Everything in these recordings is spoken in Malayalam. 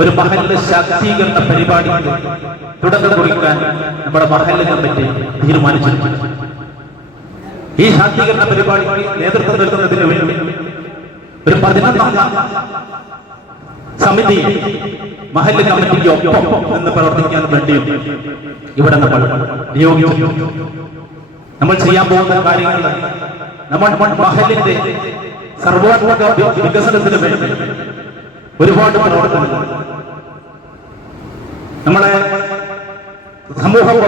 ഒരു മഹല്ല് ശാക്തീകരണ പരിപാടിക്ക് തുടക്കം കുറിക്കാൻ നമ്മുടെ മഹല്ല് കമ്മിറ്റി തീരുമാനിച്ചിട്ടുണ്ട്. ഈ ശാക്തീകരണ പരിപാടിക്ക് നേതൃത്വം നൽകുന്നതിന് വേണ്ടി ഒരു 11 സമിതി മഹല്ല് കമ്മിറ്റിക്ക് ഒപ്പം നിന്ന് പ്രവർത്തിക്കാൻ വേണ്ടിയും ഇവിടെ നമ്മൾ നിയോഗിച്ചു. നമ്മൾ ചെയ്യാൻ പോകുന്ന കാര്യങ്ങൾ നമ്മൾ മഹല്ലിന്റെ സർവോത്മക വികസനത്തിന് വേണ്ടി ഒരുപാട് പ്രവർത്തനങ്ങൾ നമ്മളെ സമൂഹം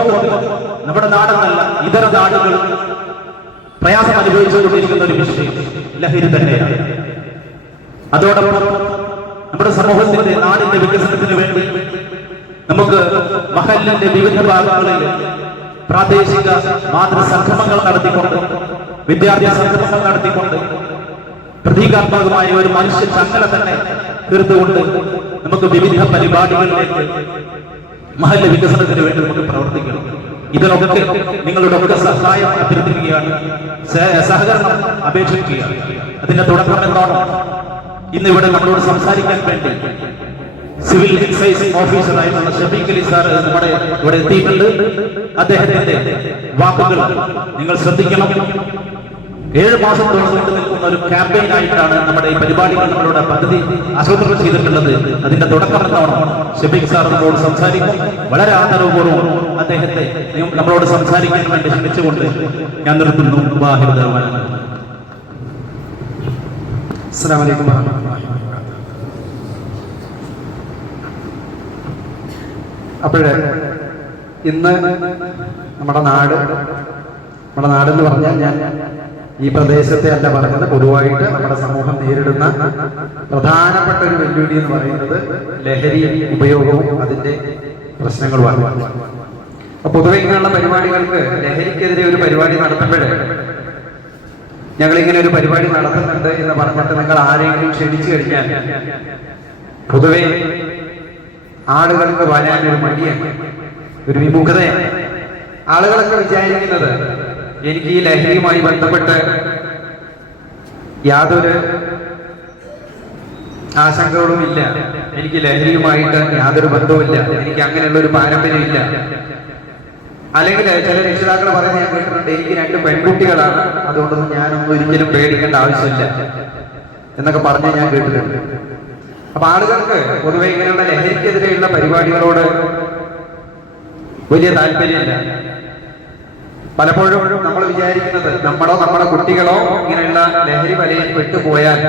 നമ്മുടെ നാടെന്നല്ല ഇതര നാടുകൾ പ്രയാസം അനുഭവിച്ചുകൊണ്ടിരിക്കുന്ന ഒരു വിഷയം ലഹരി തന്നെയാണ്. അതോടൊപ്പം നമ്മുടെ സമൂഹത്തിന്റെ നാടിന്റെ വികസനത്തിന് വേണ്ടി നമുക്ക് മഹല്ലിന്റെ വിവിധ ഭാഗങ്ങളിൽ പ്രാദേശിക മാതൃസംഗമങ്ങൾ നടത്തിക്കൊണ്ട് വിദ്യാർത്ഥി സംഗമങ്ങൾ നടത്തിക്കൊണ്ട് പ്രതീകാത്മകമായ ഒരു മനുഷ്യ ചങ്ങല തന്നെ തീർത്തുകൊണ്ട് നമുക്ക് വിവിധ പരിപാടികളിലേക്ക് മഹല്ല് വികസനത്തിന് വേണ്ടി നമുക്ക് പ്രവർത്തിക്കണം. ഇതിനൊക്കെ നിങ്ങളുടെ ഒക്കെ സഹായം അഭ്യർത്ഥിക്കുകയാണ്, സഹകരണം അപേക്ഷിക്കുകയാണ്. അതിന്റെ തുടക്കം എന്നോണം ഇന്ന് ഇവിടെ നമ്മളോട് സംസാരിക്കാൻ വേണ്ടി സിവിൽ എക്സൈസ് ഓഫീസറായിട്ടുള്ള ഷഫീഖ് അലി സാർ നമ്മുടെ ഇവിടെ എത്തിയിട്ടുണ്ട്. അദ്ദേഹത്തിന്റെ വാക്കുകൾ നിങ്ങൾ ശ്രദ്ധിക്കണം. 7 മാസത്തോളം നീണ്ടു നിൽക്കുന്ന ഒരു ക്യാമ്പയിൻ ആയിട്ടാണ് നമ്മുടെ ഈ പരിപാടികൾ നമ്മളുടെ പദ്ധതി ആസൂത്രണം ചെയ്തിട്ടുള്ളത്. അതിന്റെ തുടക്കം എന്നോണം ഷഫീഖ് സാർ നമ്മളോട് സംസാരിക്കും. വളരെ ആദരവപൂർവ്വം അദ്ദേഹത്തെ നമ്മളോട് സംസാരിക്കാൻ വേണ്ടി ക്ഷണിച്ചുകൊണ്ട് ഞാൻ നിർത്തുന്നു. അസ്സലാമു അലൈക്കും വറഹ്മത്തുള്ളാഹി വബറകാതുഹു. അപ്പോഴേ ഇന്ന് നമ്മുടെ നാടെന്ന് പറഞ്ഞാൽ ഞാൻ ഈ പ്രദേശത്തെ അല്ല പറഞ്ഞത്, പൊതുവായിട്ട് നമ്മുടെ സമൂഹം നേരിടുന്ന പ്രധാനപ്പെട്ട ഒരു വെല്ലുവിളി എന്ന് പറയുന്നത് ലഹരി ഉപയോഗവും അതിന്റെ പ്രശ്നങ്ങളുമാണ്. അപ്പൊ പൊതുവെ ഇങ്ങനെയുള്ള പരിപാടികൾക്ക് ലഹരിക്കെതിരെ ഒരു പരിപാടി നടത്തുമ്പോഴേ ഞങ്ങളിങ്ങനെ ഒരു പരിപാടി നടത്തുന്നുണ്ട് എന്ന് പറഞ്ഞിട്ട് നിങ്ങൾ ആരെങ്കിലും ക്ഷണിച്ചു കഴിഞ്ഞാൽ പൊതുവെ ആളുകൾക്ക് വരാനൊരു മടിയാണ്, ഒരു വിമുഖതയാണ്. ആളുകളൊക്കെ വിചാരിക്കുന്നത് എനിക്ക് ഈ ലഹരിയുമായി ബന്ധപ്പെട്ട് യാതൊരു ആശങ്കകളും ഇല്ല, എനിക്ക് ലഹരിയുമായിട്ട് യാതൊരു ബന്ധവുമില്ല, എനിക്ക് അങ്ങനെയുള്ള ഒരു പാരമ്പര്യം ഇല്ല. അല്ലെങ്കിൽ ചില രക്ഷിതാക്കൾ പറയുന്നത് ഞാൻ കേട്ടിട്ടുണ്ട്, എനിക്ക് 2 പെൺകുട്ടികളാണ്, അതുകൊണ്ടൊന്നും ഞാനൊന്നും ഒരിക്കലും പേടിക്കേണ്ട ആവശ്യമില്ല എന്നൊക്കെ പറഞ്ഞ് ഞാൻ കേട്ടിട്ടുണ്ട്. അപ്പൊ ആളുകൾക്ക് പൊതുവെ ഇങ്ങനെയുള്ള ലഹരിക്കെതിരെയുള്ള പരിപാടികളോട് വലിയ താല്പര്യമില്ല. പലപ്പോഴും നമ്മൾ വിചാരിക്കുന്നത് നമ്മുടെ കുട്ടികളോ ഇങ്ങനെയുള്ള ലഹരി വലയിൽ പെട്ടുപോയാൽ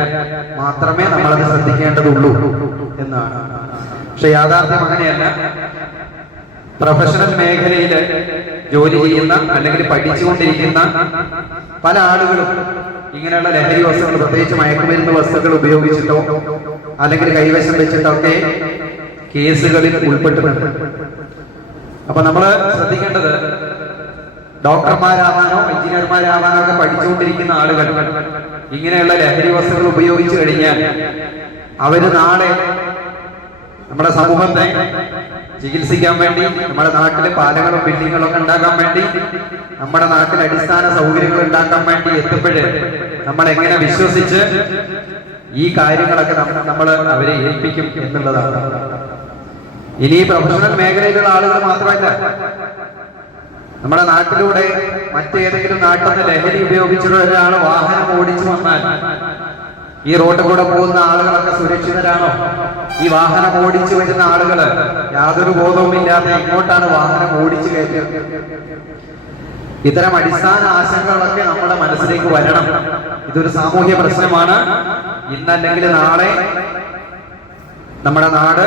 മാത്രമേ നമ്മളത് ശ്രദ്ധിക്കേണ്ടതുള്ളൂ എന്നാണ്. പക്ഷെ യാഥാർത്ഥ്യം അങ്ങനെയല്ല. പ്രൊഫഷണൽ മേഖലയിൽ ജോലി ചെയ്യുന്ന അല്ലെങ്കിൽ പഠിച്ചുകൊണ്ടിരിക്കുന്ന പല ആളുകളും ഇങ്ങനെയുള്ള ലഹരി വസ്തുക്കൾ, പ്രത്യേകിച്ച് മയക്കുമരുന്ന് വസ്തുക്കൾ ഉപയോഗിച്ചിട്ടോ അല്ലെങ്കിൽ കൈവശം വെച്ചിട്ടൊക്കെ കേസുകളിൽ ഉൾപ്പെട്ടിട്ടുണ്ട്. അപ്പൊ നമ്മൾ ശ്രദ്ധിക്കേണ്ടത് ഡോക്ടർമാരാവാനോ എഞ്ചിനീയർമാരാവാനോ ഒക്കെ പഠിച്ചുകൊണ്ടിരിക്കുന്ന ആളുകൾ ഇങ്ങനെയുള്ള ലഹരി വസ്തുക്കൾ ഉപയോഗിച്ചു കഴിഞ്ഞാൽ അവര് നാളെ നമ്മുടെ സമൂഹത്തെ ചികിത്സിക്കാൻ വേണ്ടി, നമ്മുടെ നാട്ടില് പാലങ്ങളും ബിൽഡിങ്ങുകളും ഒക്കെ ഉണ്ടാക്കാൻ വേണ്ടി, നമ്മുടെ നാട്ടിൽ അടിസ്ഥാന സൗകര്യങ്ങൾ ഉണ്ടാക്കാൻ വേണ്ടി എത്തുമ്പോഴേ നമ്മൾ എങ്ങനെ വിശ്വസിച്ച് ഈ കാര്യങ്ങളൊക്കെ നമ്മൾ അവരെ ഏൽപ്പിക്കും എന്നുള്ളതാണ്. ഇനി പ്രൊഫഷണൽ മേഖലയിലുള്ള ആളുകൾ മാത്രമല്ല, നമ്മുടെ നാട്ടിലൂടെ മറ്റേതെങ്കിലും നാട്ടിൽ നിന്ന് ലഹരി ഉപയോഗിച്ചിട്ടുള്ള ഒരാൾ വാഹനം ഓടിച്ചു വന്നാൽ ഈ റോഡിൽ കൂടെ പോകുന്ന ആളുകളൊക്കെ സുരക്ഷിതരാണോ? ഈ വാഹനം ഓടിച്ചു വരുന്ന ആളുകള് യാതൊരു ബോധവുമില്ലാതെ എങ്ങോട്ടാണ് വാഹനം ഓടിച്ചു കയറ്റിയത്? ഇത്തരം അടിസ്ഥാന ആശങ്കകളൊക്കെ നമ്മുടെ മനസ്സിലേക്ക് വരണം. ഇതൊരു സാമൂഹ്യ പ്രശ്നമാണ്. ഇന്നല്ലെങ്കിൽ നാളെ നമ്മുടെ നാട്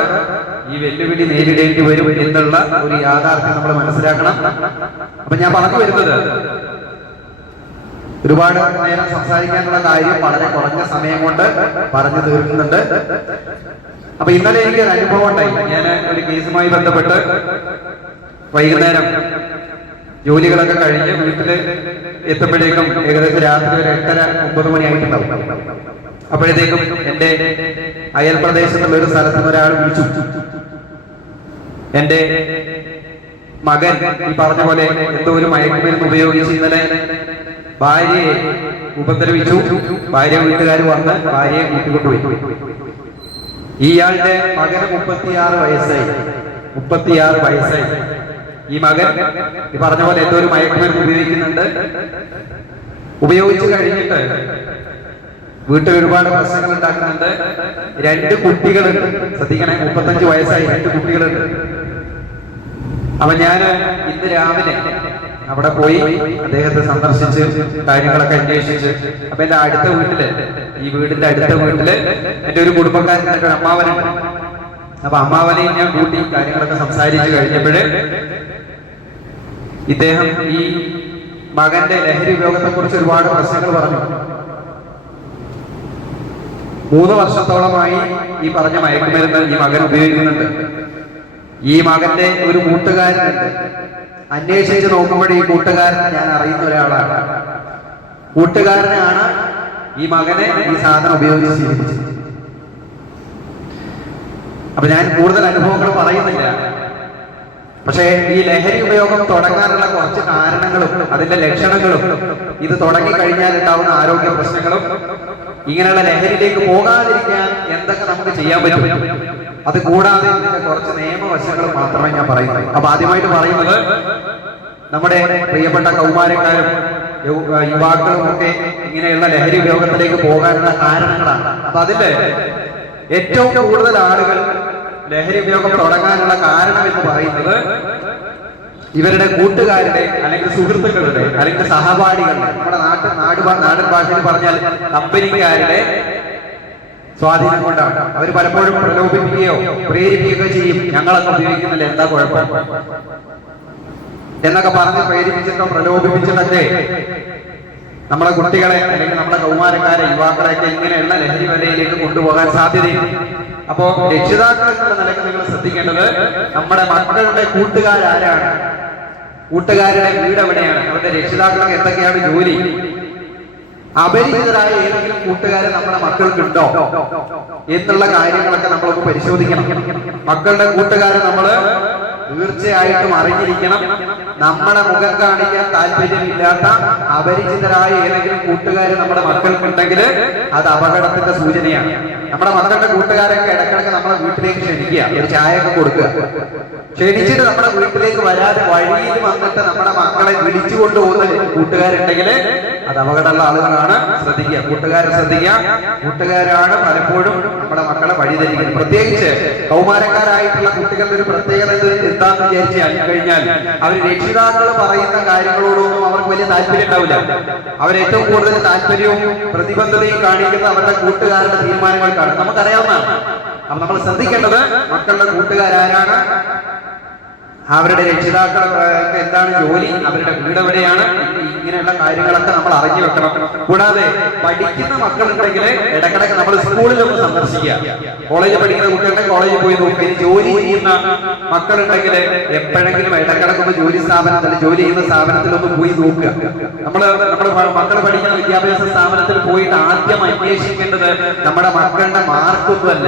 ഈ വെല്ലുവിളി നേരിടേണ്ടി വരും എന്നുള്ള ഒരു യാഥാർത്ഥ്യം നമ്മൾ മനസ്സിലാക്കണം. അപ്പൊ ഞാൻ പറഞ്ഞു വരുന്നത്, ഒരുപാട് നേരം സംസാരിക്കാനുള്ള കാര്യം വളരെ കുറഞ്ഞ സമയം കൊണ്ട് പറഞ്ഞു തീർക്കുന്നുണ്ട്. അപ്പൊ ഇന്നലെ എനിക്ക് ഒരു അനുഭവം ഉണ്ടായി. ഞാൻ ഒരു കേസുമായി ബന്ധപ്പെട്ട് വൈകുന്നേരം ജോലികളൊക്കെ കഴിഞ്ഞ് വീട്ടില് എത്തുമ്പോഴേക്കും ഏകദേശം രാത്രി ഒരു 8:30-9 മണി ആയിട്ടുണ്ടാവും. അപ്പോഴത്തേക്കും എന്റെ അയൽ പ്രദേശത്തുള്ള ഒരു സ്ഥലത്ത് നിന്ന് ഒരാൾ വിളിച്ചു. എന്റെ മകൻ ഈ പറഞ്ഞ പോലെ എന്തോ ഒരു മയക്കുമരുന്ന് ഉപയോഗിച്ച് ഇന്നലെ ഭാര്യയെ ഉപദ്രവിച്ചു. ഭാര്യ വീട്ടുകാർ വന്ന് ഭാര്യയെ കൂട്ടിക്കൊണ്ടുപോയി. ഇയാളുടെ മകന് 36 വയസ്സായി. 36 വയസ്സായി. ഈ മകൻ ഈ പറഞ്ഞ പോലെ എന്തോ ഒരു മയക്കുമരുന്ന് ഉപയോഗിക്കുന്നുണ്ട്. ഉപയോഗിച്ചു കഴിഞ്ഞിട്ട് വീട്ടിൽ ഒരുപാട് പ്രശ്നങ്ങൾ ഉണ്ടാക്കുന്നുണ്ട്. 2 കുട്ടികളുണ്ട്. ശ്രദ്ധിക്കണേ, 35 വയസ്സായി, 2 കുട്ടികളുണ്ട്. അപ്പൊ ഞാൻ ഇന്ന് രാവിലെ അവിടെ പോയി അദ്ദേഹത്തെ സന്ദർശിച്ച് കാര്യങ്ങളൊക്കെ അന്വേഷിച്ച്, അപ്പൊ എന്റെ അടുത്ത വീട്ടില്, ഈ വീടിന്റെ അടുത്ത വീട്ടില് എന്റെ ഒരു കുടുംബക്കാരൻ, എന്റെ ഒരു അമ്മാവനുണ്ട്. അപ്പൊ അമ്മാവനെയും ഞാൻ കൂട്ടി കാര്യങ്ങളൊക്കെ സംസാരിച്ച് കഴിഞ്ഞപ്പോഴ് ഇദ്ദേഹം ഈ മകന്റെ ലഹരി ഉപയോഗത്തെ കുറിച്ച് ഒരുപാട് പ്രശ്നങ്ങൾ പറഞ്ഞു. 3 വർഷത്തോളമായി ഈ പറഞ്ഞ മയക്കുമരുന്ന് ഈ മകൻ ഉപയോഗിക്കുന്നുണ്ട്. ഈ മകന്റെ ഒരു കൂട്ടുകാരനുണ്ട്. അന്വേഷിച്ച് നോക്കുമ്പോൾ ഈ കൂട്ടുകാരൻ ഞാൻ അറിയുന്ന ഒരാളാണ്. കൂട്ടുകാരനാണ് ഈ മകനെ ഈ സാധനം ഉപയോഗിച്ച് ശീലിപ്പിച്ചത്. അപ്പൊ ഞാൻ കൂടുതൽ അനുഭവങ്ങൾ പറയുന്നില്ല. പക്ഷേ ഈ ലഹരി ഉപയോഗം തുടങ്ങാനുള്ള കുറച്ച് കാരണങ്ങളും അതിന്റെ ലക്ഷണങ്ങളും, ഇത് തുടങ്ങിക്കഴിഞ്ഞാൽ ഉണ്ടാവുന്ന ആരോഗ്യ പ്രശ്നങ്ങളും, ഇങ്ങനെയുള്ള ലഹരിയിലേക്ക് പോകാതിരിക്കാൻ എന്തൊക്കെ നമുക്ക് ചെയ്യാൻ പറ്റും, അത് കൂടാതെ ഇതിന്റെ കുറച്ച് നിയമവശങ്ങൾ മാത്രമേ ഞാൻ പറയുന്നുള്ളൂ. അപ്പൊ ആദ്യമായിട്ട് പറയുന്നത്, നമ്മുടെ പ്രിയപ്പെട്ട കൗമാരക്കാരും യുവാക്കളും ഒക്കെ ഇങ്ങനെയുള്ള ലഹരി ഉപയോഗത്തിലേക്ക് പോകാനുള്ള കാരണങ്ങളാണ്. അപ്പൊ അതില് ഏറ്റവും കൂടുതൽ ആളുകൾ ലഹരി ഉപയോഗം തുടങ്ങാനുള്ള കാരണം എന്ന് പറയുന്നത് ഇവരുടെ കൂട്ടുകാരുടെ അല്ലെങ്കിൽ സുഹൃത്തുക്കളുടെ അല്ലെങ്കിൽ സഹപാഠികളുടെ, നമ്മുടെ നാടൻ ഭാഷയിൽ പറഞ്ഞാൽ കമ്പനിക്കാരുടെ സ്വാധീനം കൊണ്ടാണ്. അവർ പലപ്പോഴും പ്രലോഭിപ്പിക്കുകയോ പ്രേരിപ്പിക്കുകയോ ചെയ്യും. ഞങ്ങളൊക്കെ ഉപയോഗിക്കുന്നില്ല, എന്താ കുഴപ്പം എന്നൊക്കെ പറഞ്ഞ് പ്രേരിപ്പിച്ചിട്ടോ പ്രലോഭിപ്പിച്ചിട്ടൊക്കെ നമ്മളെ കുട്ടികളെ അല്ലെങ്കിൽ നമ്മുടെ കൗമാരക്കാരെ, യുവാക്കളെയൊക്കെ ഇങ്ങനെയുള്ള ലഹരി വലയിലേക്ക് കൊണ്ടുപോകാൻ സാധ്യതയുണ്ട്. അപ്പോ രക്ഷിതാക്കൾ എന്നുള്ള നിലയ്ക്ക് നിങ്ങൾ ശ്രദ്ധിക്കേണ്ടത്, നമ്മുടെ മക്കളുടെ കൂട്ടുകാരാരാണ്, കൂട്ടുകാരുടെ വീട് എവിടെയാണ്, അവരുടെ രക്ഷിതാക്കൾക്ക് എന്തൊക്കെയാണ് ജോലി, അപരിചിതരായ ഏതെങ്കിലും കൂട്ടുകാരെ നമ്മുടെ മക്കൾക്കുണ്ടോ എന്നുള്ള കാര്യങ്ങളൊക്കെ നമ്മളൊന്ന് പരിശോധിക്കണം. മക്കളുടെ കൂട്ടുകാരെ നമ്മൾ തീർച്ചയായിട്ടും അറിഞ്ഞിരിക്കണം. നമ്മളെ മുഖം കാണിക്കാൻ താല്പര്യമില്ലാത്ത അപരിചിതരായ ഏതെങ്കിലും കൂട്ടുകാർ നമ്മുടെ മക്കൾക്കുണ്ടെങ്കിൽ അത് അപകടത്തിന്റെ സൂചനയാണ്. നമ്മുടെ മക്കളുടെ കൂട്ടുകാരൊക്കെ ഇടക്കിടക്ക് നമ്മളെ വീട്ടിലേക്ക് ക്ഷണിക്കുക, ഒരു ചായയൊക്കെ കൊടുക്കുക. ക്ഷണിച്ചിട്ട് നമ്മുടെ വീട്ടിലേക്ക് വരാതെ വഴിയിൽ വന്നിട്ട് നമ്മുടെ മക്കളെ വിളിച്ചു കൊണ്ടുപോകുന്ന കൂട്ടുകാരുണ്ടെങ്കിൽ അത് അപകടമുള്ള ആളുകളാണ്. ശ്രദ്ധിക്കുക, കൂട്ടുകാരെ ശ്രദ്ധിക്കുക. കൂട്ടുകാരാണ് പലപ്പോഴും നമ്മുടെ മക്കളെ വഴിതെറ്റിക്കുന്നത്. പ്രത്യേകിച്ച് കൗമാരക്കാരായിട്ടുള്ള കുട്ടികളുടെ ഒരു പ്രത്യേകത എന്താന്ന് വിചാരിച്ചു കഴിഞ്ഞാൽ, അവർ രക്ഷിതാക്കൾ പറയുന്ന കാര്യങ്ങളോടൊന്നും അവർക്ക് വലിയ താല്പര്യം ഉണ്ടാവില്ല. അവരേറ്റവും കൂടുതൽ താല്പര്യവും പ്രതിബദ്ധതയും കാണിക്കുന്നത് അവരുടെ കൂട്ടുകാരുടെ തീരുമാനങ്ങൾക്കാണ്. നമുക്കറിയാവുന്നതാണ്. അപ്പൊ നമ്മൾ ശ്രദ്ധിക്കേണ്ടത് മക്കളുടെ കൂട്ടുകാരാരാണ്, അവരുടെ രക്ഷിതാക്കൾ എന്താണ് ജോലി, അവരുടെ വീട് എവിടെയാണ്, ഇങ്ങനെയുള്ള കാര്യങ്ങളൊക്കെ നമ്മൾ അറിഞ്ഞു വെക്കണം. കൂടാതെ പഠിക്കുന്ന മക്കളുണ്ടെങ്കിൽ ഇടക്കിടക്ക് നമ്മൾ സ്കൂളിലൊന്ന് സന്ദർശിക്കുക. കോളേജിൽ പഠിക്കുന്ന കുട്ടികളുടെ കോളേജിൽ പോയി നോക്കുക. ജോലി ചെയ്യുന്ന മക്കളുണ്ടെങ്കിൽ എപ്പോഴെങ്കിലും ഇടക്കിടക്കൊന്ന് ജോലി ചെയ്യുന്ന സ്ഥാപനത്തിലൊന്ന് പോയി നോക്കുക. നമ്മുടെ മക്കൾ പഠിക്കുന്ന വിദ്യാഭ്യാസ സ്ഥാപനത്തിൽ പോയിട്ട് ആദ്യം അന്വേഷിക്കേണ്ടത് നമ്മുടെ മക്കളുടെ മാർക്കൊന്നുമല്ല,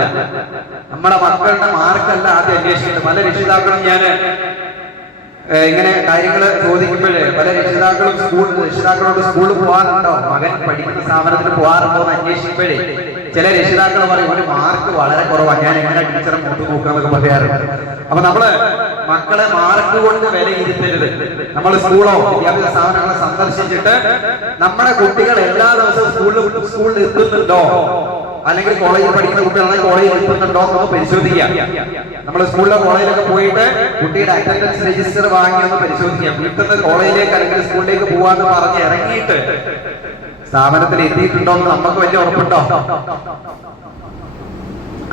നമ്മുടെ മക്കളുടെ മാർക്കല്ല ആദ്യം അന്വേഷിക്കേണ്ടത്. പല രക്ഷിതാക്കളും ഞാൻ ഇങ്ങനെ കാര്യങ്ങൾ ചോദിക്കുമ്പോഴേ പല രക്ഷിതാക്കളോട് സ്കൂളിൽ പോകാറുണ്ടോ, മകൻ പഠിക്കുന്ന സ്ഥാപനത്തിൽ പോകാറുണ്ടോ എന്ന് അന്വേഷിക്കുമ്പോഴേ ചില രക്ഷിതാക്കൾ പറയും ഒരു മാർക്ക് വളരെ കുറവാണ്, ഞാൻ എങ്ങനെ ടീച്ചറെ മുമ്പ് നോക്കാന്നൊക്കെ പറയാറുണ്ട്. അപ്പൊ നമ്മള് മക്കളെ മാർക്ക് കൊണ്ട് വിലയിരുത്തരുത്. നമ്മൾ സ്കൂളോ വിദ്യാഭ്യാസ സ്ഥാപനങ്ങളെ സന്ദർശിച്ചിട്ട് നമ്മുടെ കുട്ടികൾ എല്ലാ ദിവസവും സ്കൂളിൽ എത്തുന്നുണ്ടോ, അല്ലെങ്കിൽ കോളേജിൽ പഠിക്കുന്ന കുട്ടികളാണെങ്കിൽ കോളേജിൽ എത്തുന്നുണ്ടോ എന്ന് പരിശോധിക്കാം. നമ്മൾ സ്കൂളിലോ കോളേജിലൊക്കെ പോയിട്ട് കുട്ടിയുടെ അറ്റൻഡൻസ് രജിസ്റ്റർ വാങ്ങി ഒന്ന് പരിശോധിക്കാം. വീട്ടിൽ നിന്ന് കോളേജിലേക്ക് അല്ലെങ്കിൽ സ്കൂളിലേക്ക് പോവാന്ന് പറഞ്ഞ് ഇറങ്ങിയിട്ട് സ്ഥാപനത്തിൽ എത്തിയിട്ടുണ്ടോ എന്ന് നമുക്ക് വലിയ ഉറപ്പുണ്ടോ?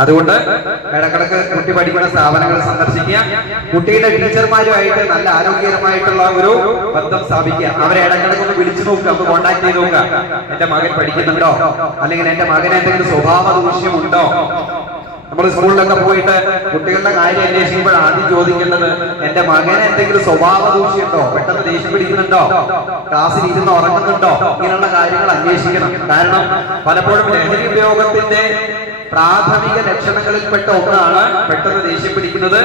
അതുകൊണ്ട് ഇടക്കിടക്ക് കുട്ടി പഠിക്കുന്ന സ്ഥാപനങ്ങൾ സന്ദർശിക്കുക. കുട്ടിയുടെ ടീച്ചർമാരുമായിട്ട് നല്ല ആരോഗ്യകരമായിട്ടുള്ള ഒരു ബന്ധം സ്ഥാപിക്കുക. അവരെ ഇടക്കിടക്കൊന്ന് വിളിച്ചു നോക്കുക, ഒന്ന് കോണ്ടാക്ട് ചെയ്ത് നോക്കുക. എന്റെ മകൻ പഠിക്കുന്നുണ്ടോ, അല്ലെങ്കിൽ എന്റെ മകന് എന്തെങ്കിലും സ്വഭാവ ദൂഷ്യമുണ്ടോ. നമ്മൾ സ്കൂളിലൊക്കെ പോയിട്ട് കുട്ടികളുടെ കാര്യം അന്വേഷിക്കുമ്പോൾ ആദ്യം ചോദിക്കേണ്ടത് എന്റെ മകന് എന്തെങ്കിലും സ്വഭാവ ദൂഷ്യമുണ്ടോ, പെട്ടെന്ന് ദേഷ്യം പിടിക്കുന്നുണ്ടോ, ക്ലാസ്സിൽ ഇരുന്ന് ഉറങ്ങുന്നുണ്ടോ, ഇങ്ങനെയുള്ള കാര്യങ്ങൾ അന്വേഷിക്കണം. കാരണം പലപ്പോഴും ലഹരി ഉപയോഗത്തിന്റെ പ്രാഥമിക ലക്ഷണങ്ങളിൽപ്പെട്ട ഒന്നാണ് പെട്ടെന്ന് ദേഷ്യം പിടിക്കുന്നത്,